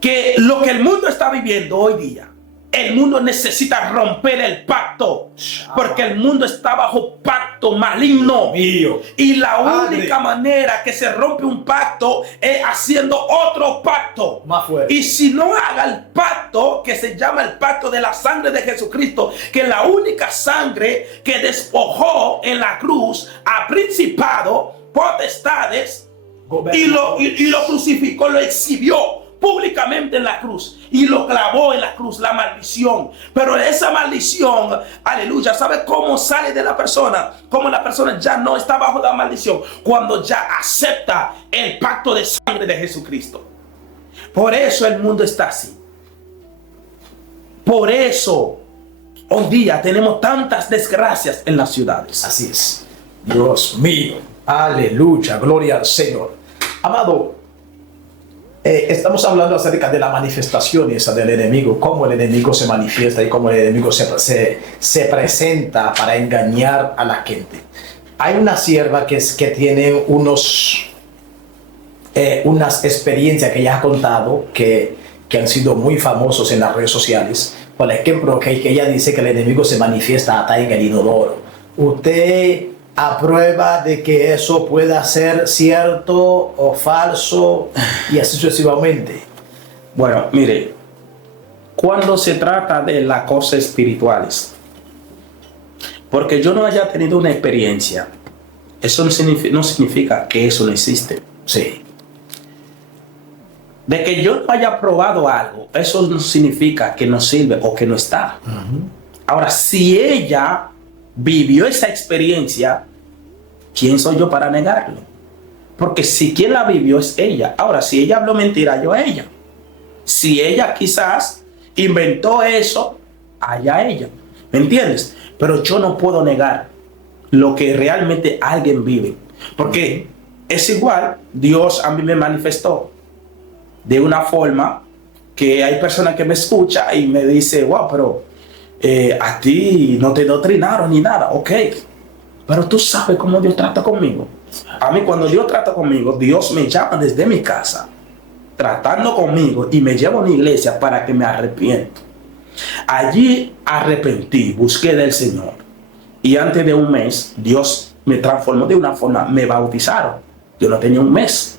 que lo que el mundo está viviendo hoy día, el mundo necesita romper el pacto, porque el mundo está bajo pacto maligno. Y la única manera que se rompe un pacto es haciendo otro pacto más fuerte. Y si no haga el pacto que se llama el pacto de la sangre de Jesucristo, que es la única sangre que despojó en la cruz a principado, potestades, y lo crucificó, lo exhibió públicamente en la cruz y lo clavó en la cruz, la maldición. Pero esa maldición, aleluya, ¿sabe cómo sale de la persona? Como la persona ya no está bajo la maldición, cuando ya acepta el pacto de sangre de Jesucristo. Por eso el mundo está así. Por eso hoy día tenemos tantas desgracias en las ciudades. Así es. Dios mío, aleluya, gloria al Señor. Amado, estamos hablando acerca de las manifestaciones del enemigo, cómo el enemigo se manifiesta y cómo el enemigo se presenta para engañar a la gente. Hay una sierva que tiene unas experiencias que ella ha contado que han sido muy famosos en las redes sociales. Por ejemplo, que ella dice que el enemigo se manifiesta hasta en el inodoro. ¿Usted aprueba de que eso pueda ser cierto o falso y así sucesivamente? Bueno, mire, cuando se trata de las cosas espirituales, porque yo no haya tenido una experiencia, eso no significa que eso no existe. Sí. De que yo no haya probado algo, eso no significa que no sirve o que no está. Ahora, si ella vivió esa experiencia, ¿quién soy yo para negarlo? Porque si quien la vivió es ella. Ahora, si ella habló mentira, yo a ella. Si ella quizás inventó eso, allá ella. ¿Me entiendes? Pero yo no puedo negar lo que realmente alguien vive. Porque es igual, Dios a mí me manifestó de una forma que hay personas que me escuchan y me dicen, wow, pero a ti no te doctrinaron ni nada. Ok, pero tú sabes cómo Dios trata conmigo. A mí cuando Dios trata conmigo, Dios me llama desde mi casa, tratando conmigo, y me lleva a una iglesia para que me arrepiento. Allí arrepentí, busqué del Señor. Y antes de un mes, Dios me transformó de una forma, me bautizaron. Yo no tenía un mes.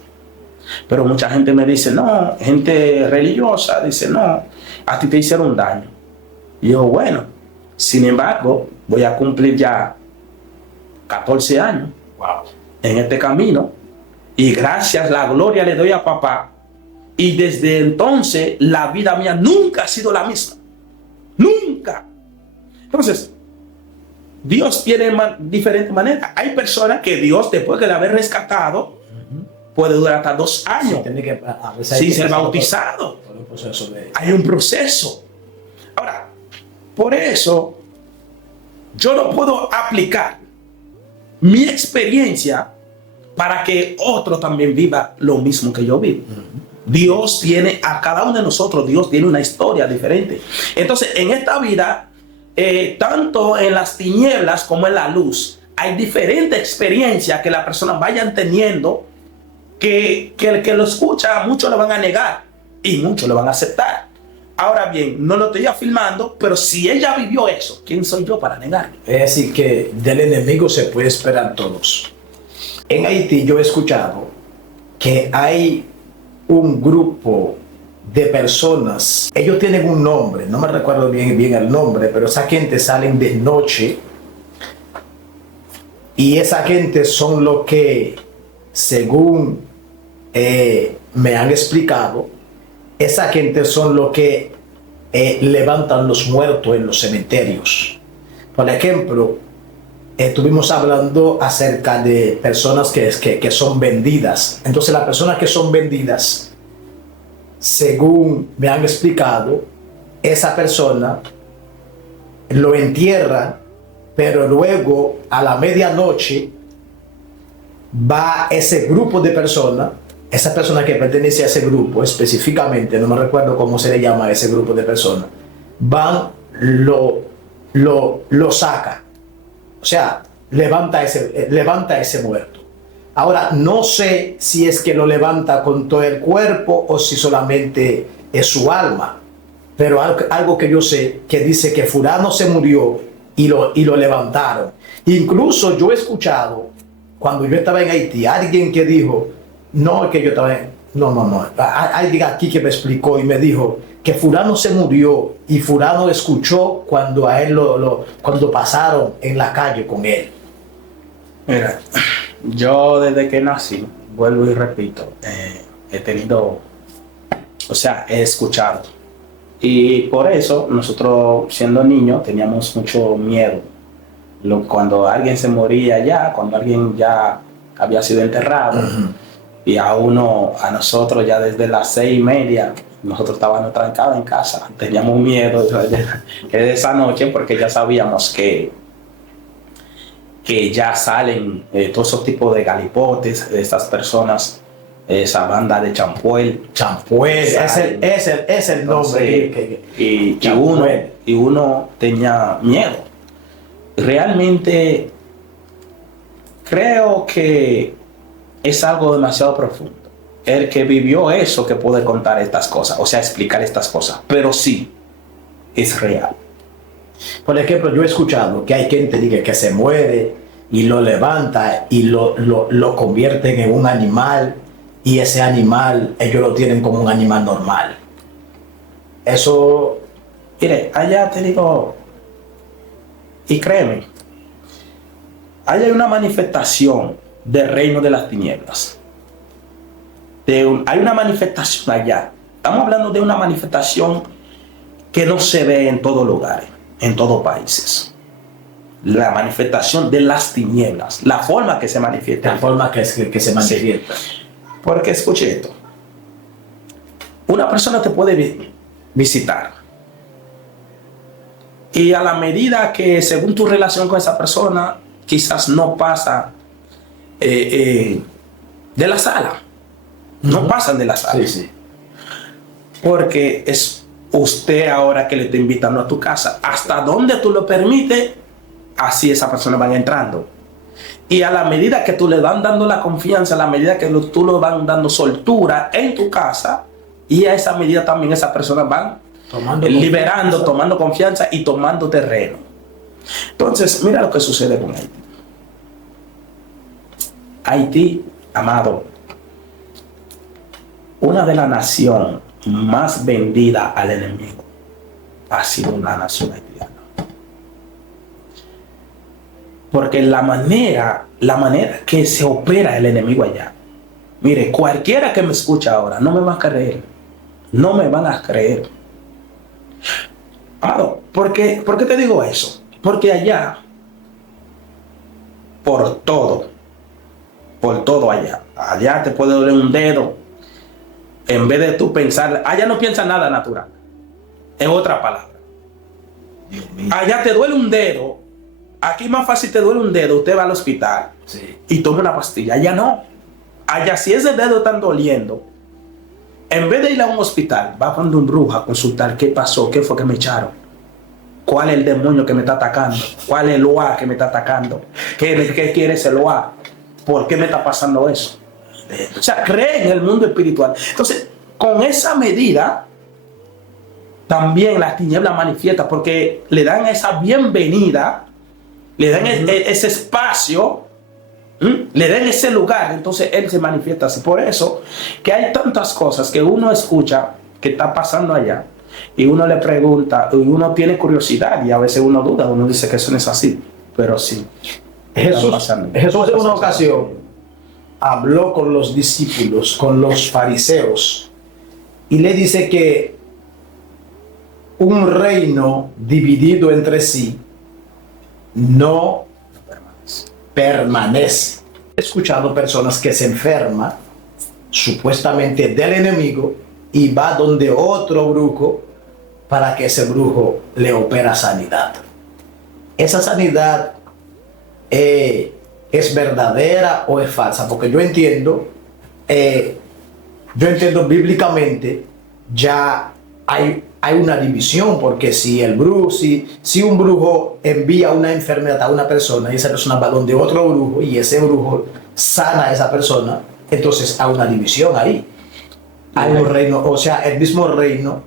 Pero mucha gente me dice, no, gente religiosa, dice, no, a ti te hicieron daño. Y yo, bueno, sin embargo, voy a cumplir ya 14 años en este camino, y gracias, la gloria le doy a papá, y desde entonces la vida mía nunca ha sido la misma, nunca. Entonces Dios tiene diferentes maneras. Hay personas que Dios, después de haber rescatado, puede durar hasta 2 años sin ser bautizado. Hay un proceso. Ahora, por eso yo no puedo aplicar mi experiencia para que otro también viva lo mismo que yo vivo. Dios tiene a cada uno de nosotros, Dios tiene una historia diferente. Entonces, en esta vida, tanto en las tinieblas como en la luz, hay diferentes experiencias que la persona vayan teniendo, que el que lo escucha, muchos lo van a negar y muchos lo van a aceptar. Ahora bien, no lo estoy afirmando, pero si ella vivió eso, ¿quién soy yo para negarlo? Es decir, que del enemigo se puede esperar todos. En Haití yo he escuchado que hay un grupo de personas, ellos tienen un nombre, no me recuerdo bien el nombre, pero esa gente salen de noche, y esa gente son los que, según me han explicado, esa gente son los que levantan los muertos en los cementerios. Por ejemplo, estuvimos hablando acerca de personas que son vendidas. Entonces las personas que son vendidas, según me han explicado, esa persona lo entierra, pero luego a la medianoche va ese grupo de personas esa persona que pertenece a ese grupo, específicamente, no me recuerdo cómo se le llama a ese grupo de personas, van, lo saca. O sea, levanta ese muerto. Ahora, no sé si es que lo levanta con todo el cuerpo o si solamente es su alma. Pero algo que yo sé, que dice que fulano se murió y lo levantaron. Incluso yo he escuchado, cuando yo estaba en Haití, alguien que dijo, no, es que yo estaba en... No. Alguien aquí que me explicó y me dijo que fulano se murió y fulano escuchó cuando a él cuando pasaron en la calle con él. Mira, yo desde que nací, vuelvo y repito, he tenido, o sea, he escuchado. Y por eso nosotros siendo niños teníamos mucho miedo. Cuando alguien se moría ya, cuando alguien ya había sido enterrado, y a nosotros ya desde las 6:30, nosotros estábamos trancados en casa. Teníamos miedo de esa noche porque ya sabíamos que ya salen todos esos tipos de galipotes, de estas personas, esa banda de Champuel. Es el nombre. Y uno tenía miedo. Realmente creo que es algo demasiado profundo. El que vivió eso que puede contar estas cosas, o sea, explicar estas cosas, pero sí, es real. Por ejemplo, yo he escuchado que hay gente que se muere y lo levanta y lo convierten en un animal, y ese animal ellos lo tienen como un animal normal. Eso... Mire, allá te digo, y créeme, allá hay una manifestación del reino de las tinieblas. Hay una manifestación allá. Estamos hablando de una manifestación que no se ve en todos lugares, en todos países. La manifestación de las tinieblas, la forma que se manifiesta. La forma que se manifiesta. Sí. Porque escuche esto. Una persona te puede visitar. Y a la medida que, según tu relación con esa persona, quizás no pasa de la sala. No pasan de la sala. Sí. Porque es usted ahora que le está invitando a tu casa. Hasta donde tú lo permites, así esa persona va entrando. Y a la medida que tú le van dando la confianza, a la medida que tú le van dando soltura en tu casa, y a esa medida también esas personas van tomando confianza y tomando terreno. Entonces, mira lo que sucede con Haití. Haití, amado, una de las naciones más vendidas al enemigo ha sido la nación haitiana. Porque la manera que se opera el enemigo allá, mire, cualquiera que me escucha ahora, no me van a creer. No me van a creer. ¿Por qué te digo eso? Porque allá, por todo allá te puede doler un dedo. En vez de tú pensar, allá no piensa nada natural. En otra palabra. Allá te duele un dedo. Aquí más fácil te duele un dedo, usted va al hospital y toma una pastilla. Allá no. Allá si ese dedo está doliendo, en vez de ir a un hospital, va a poner un brujo a consultar qué pasó, qué fue que me echaron, cuál es el demonio que me está atacando, cuál es el loa que me está atacando, qué quiere ese loa, por qué me está pasando eso. O sea, cree en el mundo espiritual. Entonces, con esa medida, también las tinieblas manifiestan, porque le dan esa bienvenida, le dan ese espacio, le dan ese lugar, entonces él se manifiesta así. Por eso que hay tantas cosas que uno escucha que está pasando allá, y uno le pregunta, y uno tiene curiosidad, y a veces uno duda, uno dice que eso no es así, pero sí. Jesús en una ocasión habló con los discípulos, con los fariseos, y le dice que un reino dividido entre sí no permanece. He escuchado personas que se enferman supuestamente del enemigo y va donde otro brujo para que ese brujo le opera sanidad. Esa sanidad ¿es verdadera o es falsa? Porque yo entiendo yo entiendo bíblicamente ya hay una división, porque si si un brujo envía una enfermedad a una persona y esa persona va donde otro brujo y ese brujo sana a esa persona, entonces hay una división ahí. Hay un reino, o sea, el mismo reino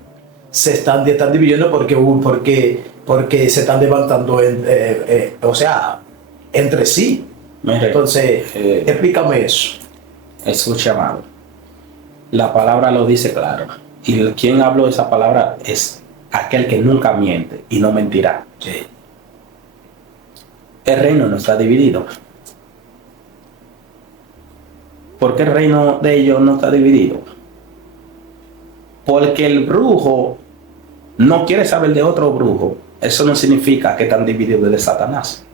están dividiendo porque se están levantando o sea, entre sí. Mire, Entonces, explícame eso. escuche, amado. La palabra lo dice claro. Y quien habló esa palabra es aquel que nunca miente y no mentirá. Sí. El reino no está dividido. ¿Por qué el reino de ellos no está dividido? Porque el brujo no quiere saber de otro brujo. Eso no significa que están divididos de Satanás.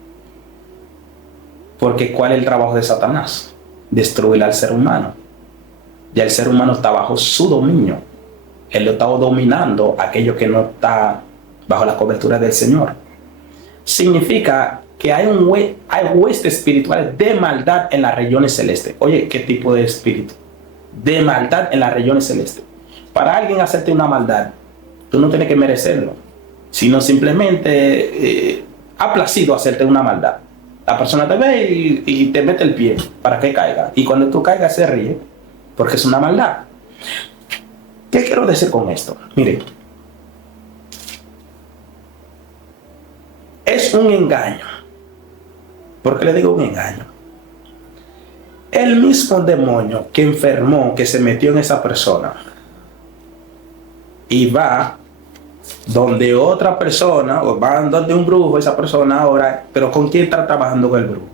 Porque ¿cuál es el trabajo de Satanás? Destruir al ser humano. Ya el ser humano está bajo su dominio. Él lo está dominando aquello que no está bajo la cobertura del Señor. Significa que hay huestes espirituales de maldad en las regiones celestes. Oye, ¿qué tipo de espíritu? De maldad en las regiones celestes. Para alguien hacerte una maldad, tú no tienes que merecerlo, sino simplemente ha placido hacerte una maldad. La persona te ve y te mete el pie para que caiga. Y cuando tú caigas se ríe, porque es una maldad. ¿Qué quiero decir con esto? Mire, es un engaño. ¿Por qué le digo un engaño? El mismo demonio que enfermó, que se metió en esa persona, y va donde otra persona, o va donde un brujo, esa persona ahora, pero ¿con quién está trabajando con el brujo?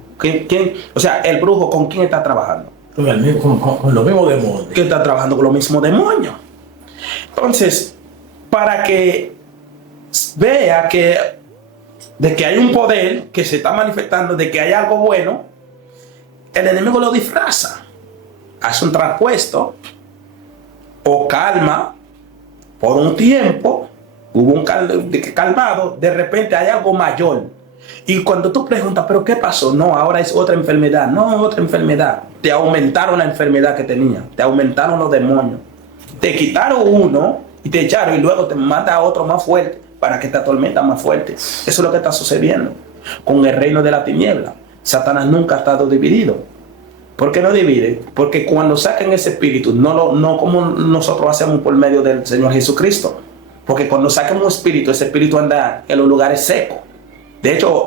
O sea, el brujo, ¿con quién está trabajando? Con los mismos demonios. Que está trabajando con los mismos demonios. Entonces, para que vea de que hay un poder que se está manifestando, de que hay algo bueno, el enemigo lo disfraza, hace un traspuesto o calma por un tiempo, hubo un calmado, de repente hay algo mayor. Y cuando tú preguntas, ¿pero qué pasó? No, ahora es otra enfermedad. No, otra enfermedad. Te aumentaron la enfermedad que tenía, te aumentaron los demonios. Te quitaron uno y te echaron y luego te manda a otro más fuerte para que te atormenta más fuerte. Eso es lo que está sucediendo con el reino de la tiniebla. Satanás nunca ha estado dividido. ¿Por qué no divide? Porque cuando saquen ese espíritu, no como nosotros hacemos por medio del Señor Jesucristo. Porque cuando saquen un espíritu, ese espíritu anda en los lugares secos. De hecho,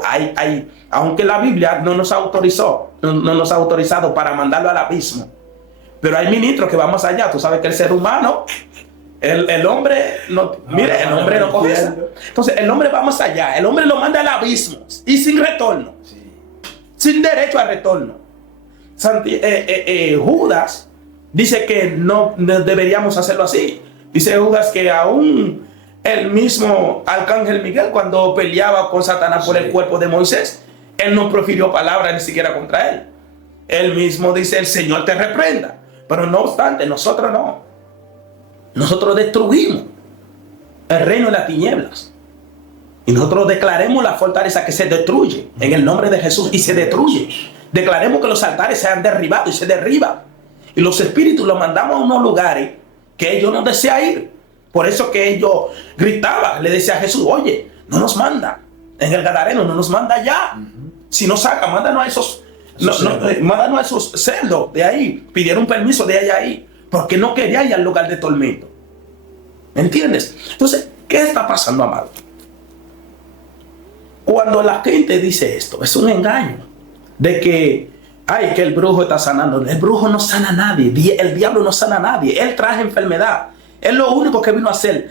aunque la Biblia no nos autorizó, no nos ha autorizado para mandarlo al abismo, pero hay ministros que van más allá. Tú sabes que el ser humano, el hombre, el hombre no coge eso. Entonces, el hombre va más allá. El hombre lo manda al abismo y sin retorno. Sí. Sin derecho al retorno. Judas dice que no deberíamos hacerlo así. Dice Judas que aún el mismo arcángel Miguel, cuando peleaba con Satanás por el cuerpo de Moisés, él no profirió palabra ni siquiera contra él. Él mismo dice: el Señor te reprenda. Pero no obstante, nosotros no. Nosotros destruimos el reino de las tinieblas. Y nosotros declaremos la fortaleza que se destruye en el nombre de Jesús, y se destruye. Declaremos que los altares sean derribados y se derriban. Y los espíritus los mandamos a unos lugares que ellos no desean ir. Por eso que ellos gritaban, le decía a Jesús: oye, no nos manda en el Gadareno, no nos manda allá. Si nos saca, mándanos a esos, mándanos a esos cerdos de ahí. Pidieron permiso de allá ahí, porque no quería ir al lugar de tormento. ¿Me entiendes? Entonces, ¿qué está pasando, amado? Cuando la gente dice esto, es un engaño de que el brujo está sanando. El brujo no sana a nadie, el diablo no sana a nadie. Él trae enfermedad. Es lo único que vino a hacer,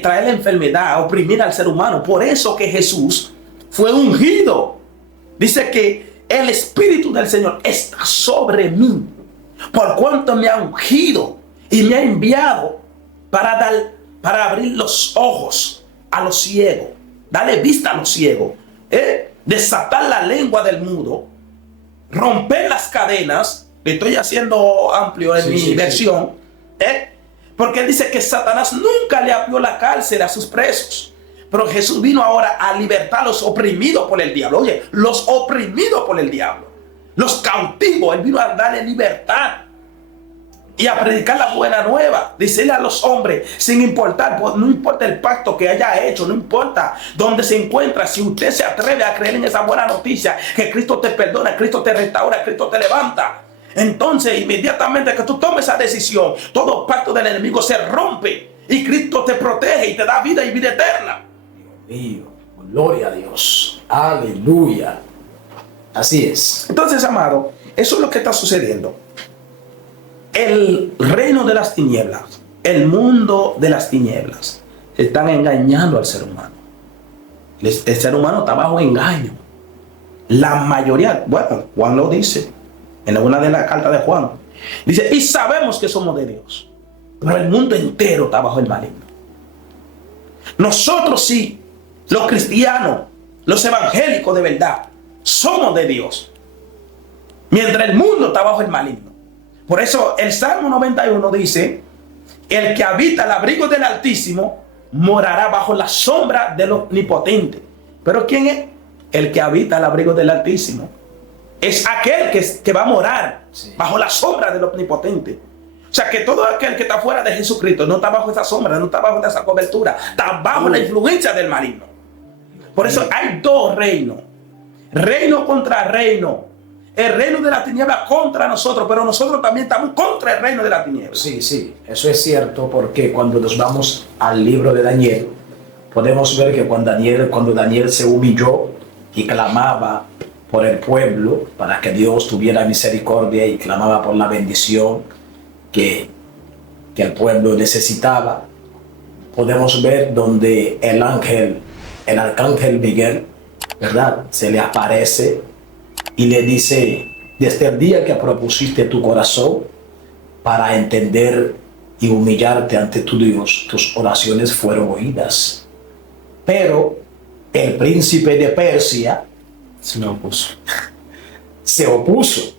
traer la enfermedad, oprimir al ser humano. Por eso que Jesús fue ungido. Dice que el Espíritu del Señor está sobre mí, por cuanto me ha ungido y me ha enviado para abrir los ojos a los ciegos, darle vista a los ciegos, desatar la lengua del mudo, romper las cadenas. Estoy haciendo amplio en mi versión. Porque él dice que Satanás nunca le abrió la cárcel a sus presos, pero Jesús vino ahora a libertar a los oprimidos por el diablo. Oye, los oprimidos por el diablo, los cautivos. Él vino a darle libertad. y a predicar la buena nueva. Decirle a los hombres, sin importar, no importa el pacto que haya hecho, no importa dónde se encuentra, si usted se atreve a creer en esa buena noticia, que Cristo te perdona, Cristo te restaura, Cristo te levanta, entonces inmediatamente que tú tomes esa decisión, todo pacto del enemigo se rompe y Cristo te protege y te da vida y vida eterna. Dios mío, gloria a Dios, aleluya. Así es. Entonces, amado, eso es lo que está sucediendo. El reino de las tinieblas, el mundo de las tinieblas, están engañando al ser humano. El ser humano está bajo engaño. La mayoría, bueno, Juan lo dice en una de las cartas de Juan. Dice, y sabemos que somos de Dios, pero el mundo entero está bajo el maligno. Nosotros sí, los cristianos, los evangélicos de verdad, somos de Dios, mientras el mundo está bajo el maligno. Por eso el Salmo 91 dice, el que habita el abrigo del Altísimo morará bajo la sombra del Omnipotente. ¿Pero quién es? El que habita el abrigo del Altísimo. Es aquel que va a morar bajo la sombra del Omnipotente. O sea que todo aquel que está fuera de Jesucristo no está bajo esa sombra, no está bajo esa cobertura, está bajo la influencia del maligno. Por eso hay dos reinos. Reino contra reino. El reino de la tiniebla contra nosotros, pero nosotros también estamos contra el reino de la tiniebla. Sí, sí, eso es cierto, porque cuando nos vamos al libro de Daniel, podemos ver que cuando Daniel se humilló y clamaba por el pueblo, para que Dios tuviera misericordia, y clamaba por la bendición que el pueblo necesitaba, podemos ver donde el arcángel Miguel, ¿verdad?, se le aparece y le dice, desde el día que propusiste tu corazón para entender y humillarte ante tu Dios, tus oraciones fueron oídas. Pero el príncipe de Persia se opuso. Se opuso.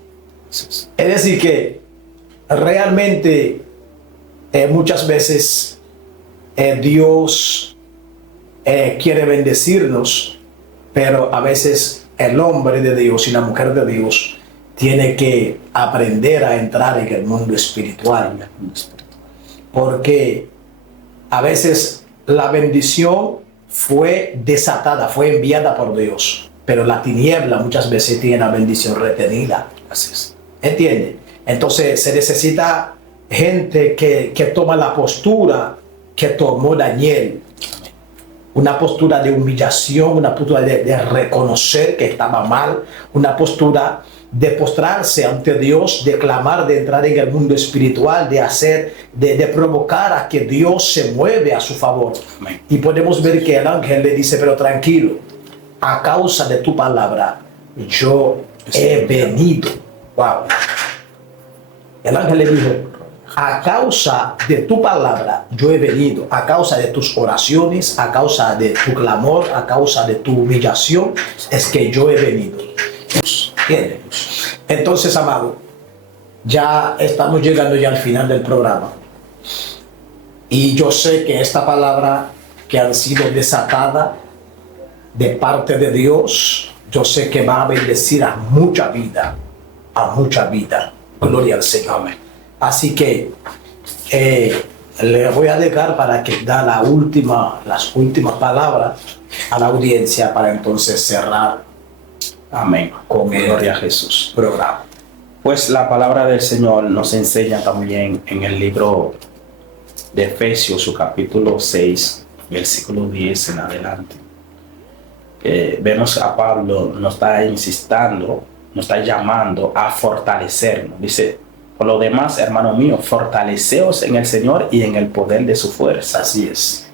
Es decir que realmente muchas veces Dios quiere bendecirnos, pero a veces el hombre de Dios y la mujer de Dios tiene que aprender a entrar en el mundo espiritual, porque a veces la bendición fue desatada, fue enviada por Dios, pero la tiniebla muchas veces tiene la bendición retenida. Así es. ¿Entiende? Entonces se necesita gente que toma la postura que tomó Daniel. Una postura de humillación, una postura de reconocer que estaba mal, una postura de postrarse ante Dios, de clamar, de entrar en el mundo espiritual, de provocar a que Dios se mueve a su favor. Amén. Y podemos ver que el ángel le dice, pero tranquilo, a causa de tu palabra, yo he venido. Wow. El ángel le dijo, a causa de tu palabra yo he venido, a causa de tus oraciones, a causa de tu clamor, a causa de tu humillación, es que yo he venido. ¿Entiendes? Entonces, amado, ya estamos llegando ya al final del programa. Y yo sé que esta palabra que han sido desatada de parte de Dios, yo sé que va a bendecir a mucha vida, a mucha vida. Gloria al Señor. Amén. Así que le voy a dejar para que da las últimas palabras a la audiencia para entonces cerrar. Amén. Con Gloria a Jesús. Programa. Pues la palabra del Señor nos enseña también en el libro de Efesios, su capítulo 6, versículo 10 en adelante. Vemos a Pablo nos está insistiendo, nos está llamando a fortalecernos. Dice, por lo demás, hermano mío, fortaleceos en el Señor y en el poder de su fuerza. Así es.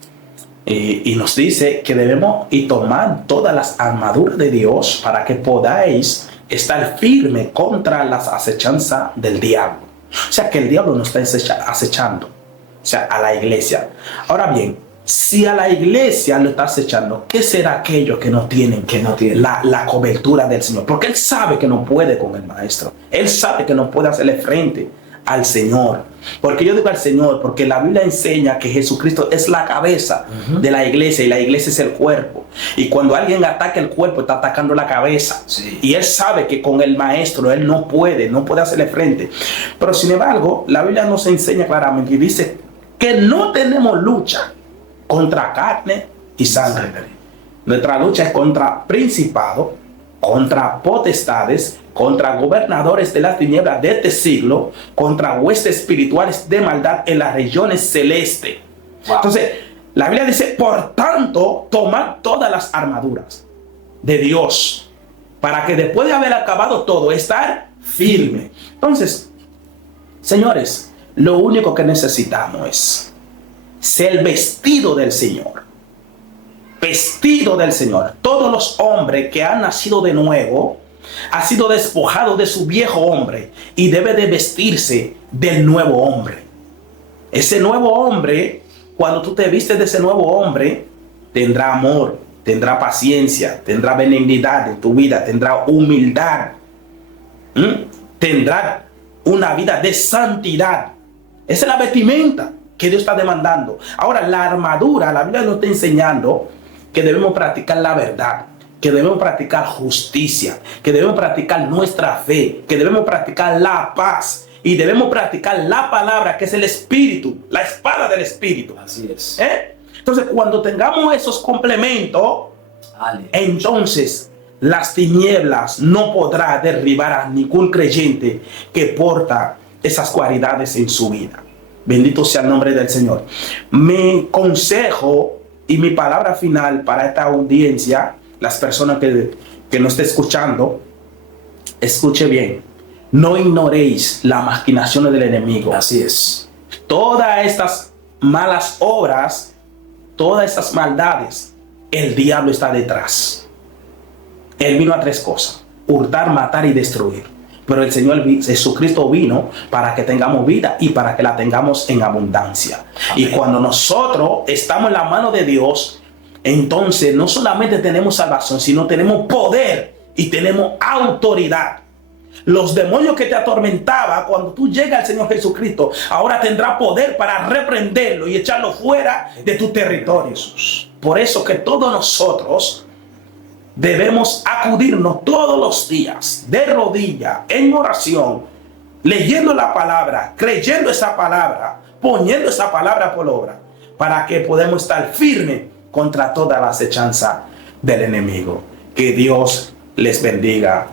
Y nos dice que debemos tomar todas las armaduras de Dios para que podáis estar firme contra las acechanzas del diablo. O sea, que el diablo nos está acechando, o sea, a la iglesia. Ahora bien, si a la iglesia lo está acechando, ¿qué será aquello que no tienen la cobertura del Señor? Porque Él sabe que no puede con el maestro. Él sabe que no puede hacerle frente al Señor. Porque yo digo al Señor, porque la Biblia enseña que Jesucristo es la cabeza de la iglesia y la iglesia es el cuerpo. Y cuando alguien ataca el cuerpo, está atacando la cabeza. Sí. Y él sabe que con el maestro él no puede hacerle frente. Pero sin embargo, la Biblia nos enseña claramente y dice que no tenemos lucha contra carne y sangre. Nuestra lucha es contra principados, contra potestades, contra gobernadores de las tinieblas de este siglo, contra huestes espirituales de maldad en las regiones celestes. Wow. Entonces, la Biblia dice, por tanto, tomad todas las armaduras de Dios, para que después de haber acabado todo, estar firme. Entonces, señores, lo único que necesitamos es ser vestido del Señor. Vestido del Señor. Todos los hombres que han nacido de nuevo ha sido despojado de su viejo hombre y debe de vestirse del nuevo hombre. Ese nuevo hombre, cuando tú te vistes de ese nuevo hombre, tendrá amor, tendrá paciencia, tendrá benignidad en tu vida, tendrá humildad, tendrá una vida de santidad. Esa es la vestimenta que Dios está demandando. Ahora, la armadura, la Biblia nos está enseñando que debemos practicar la verdad, que debemos practicar justicia, que debemos practicar nuestra fe, que debemos practicar la paz y debemos practicar la palabra, que es el Espíritu, la espada del Espíritu. Así es. Entonces, cuando tengamos esos complementos, entonces las tinieblas no podrán derribar a ningún creyente que porta esas cualidades en su vida. Bendito sea el nombre del Señor. Mi consejo y mi palabra final para esta audiencia, las personas que nos estén escuchando, escuche bien. No ignoréis las maquinaciones del enemigo. Así es. Todas estas malas obras, todas estas maldades, el diablo está detrás. Él vino a tres cosas: hurtar, matar y destruir. Pero el Señor Jesucristo vino para que tengamos vida y para que la tengamos en abundancia. Amén. Y cuando nosotros estamos en la mano de Dios, entonces no solamente tenemos salvación, sino tenemos poder y tenemos autoridad. Los demonios que te atormentaban, cuando tú llegas al Señor Jesucristo, ahora tendrá poder para reprenderlo y echarlo fuera de tu territorio. Por eso que todos nosotros debemos acudirnos todos los días de rodillas, en oración, leyendo la palabra, creyendo esa palabra, poniendo esa palabra por obra, para que podamos estar firmes contra toda la acechanza del enemigo. Que Dios les bendiga.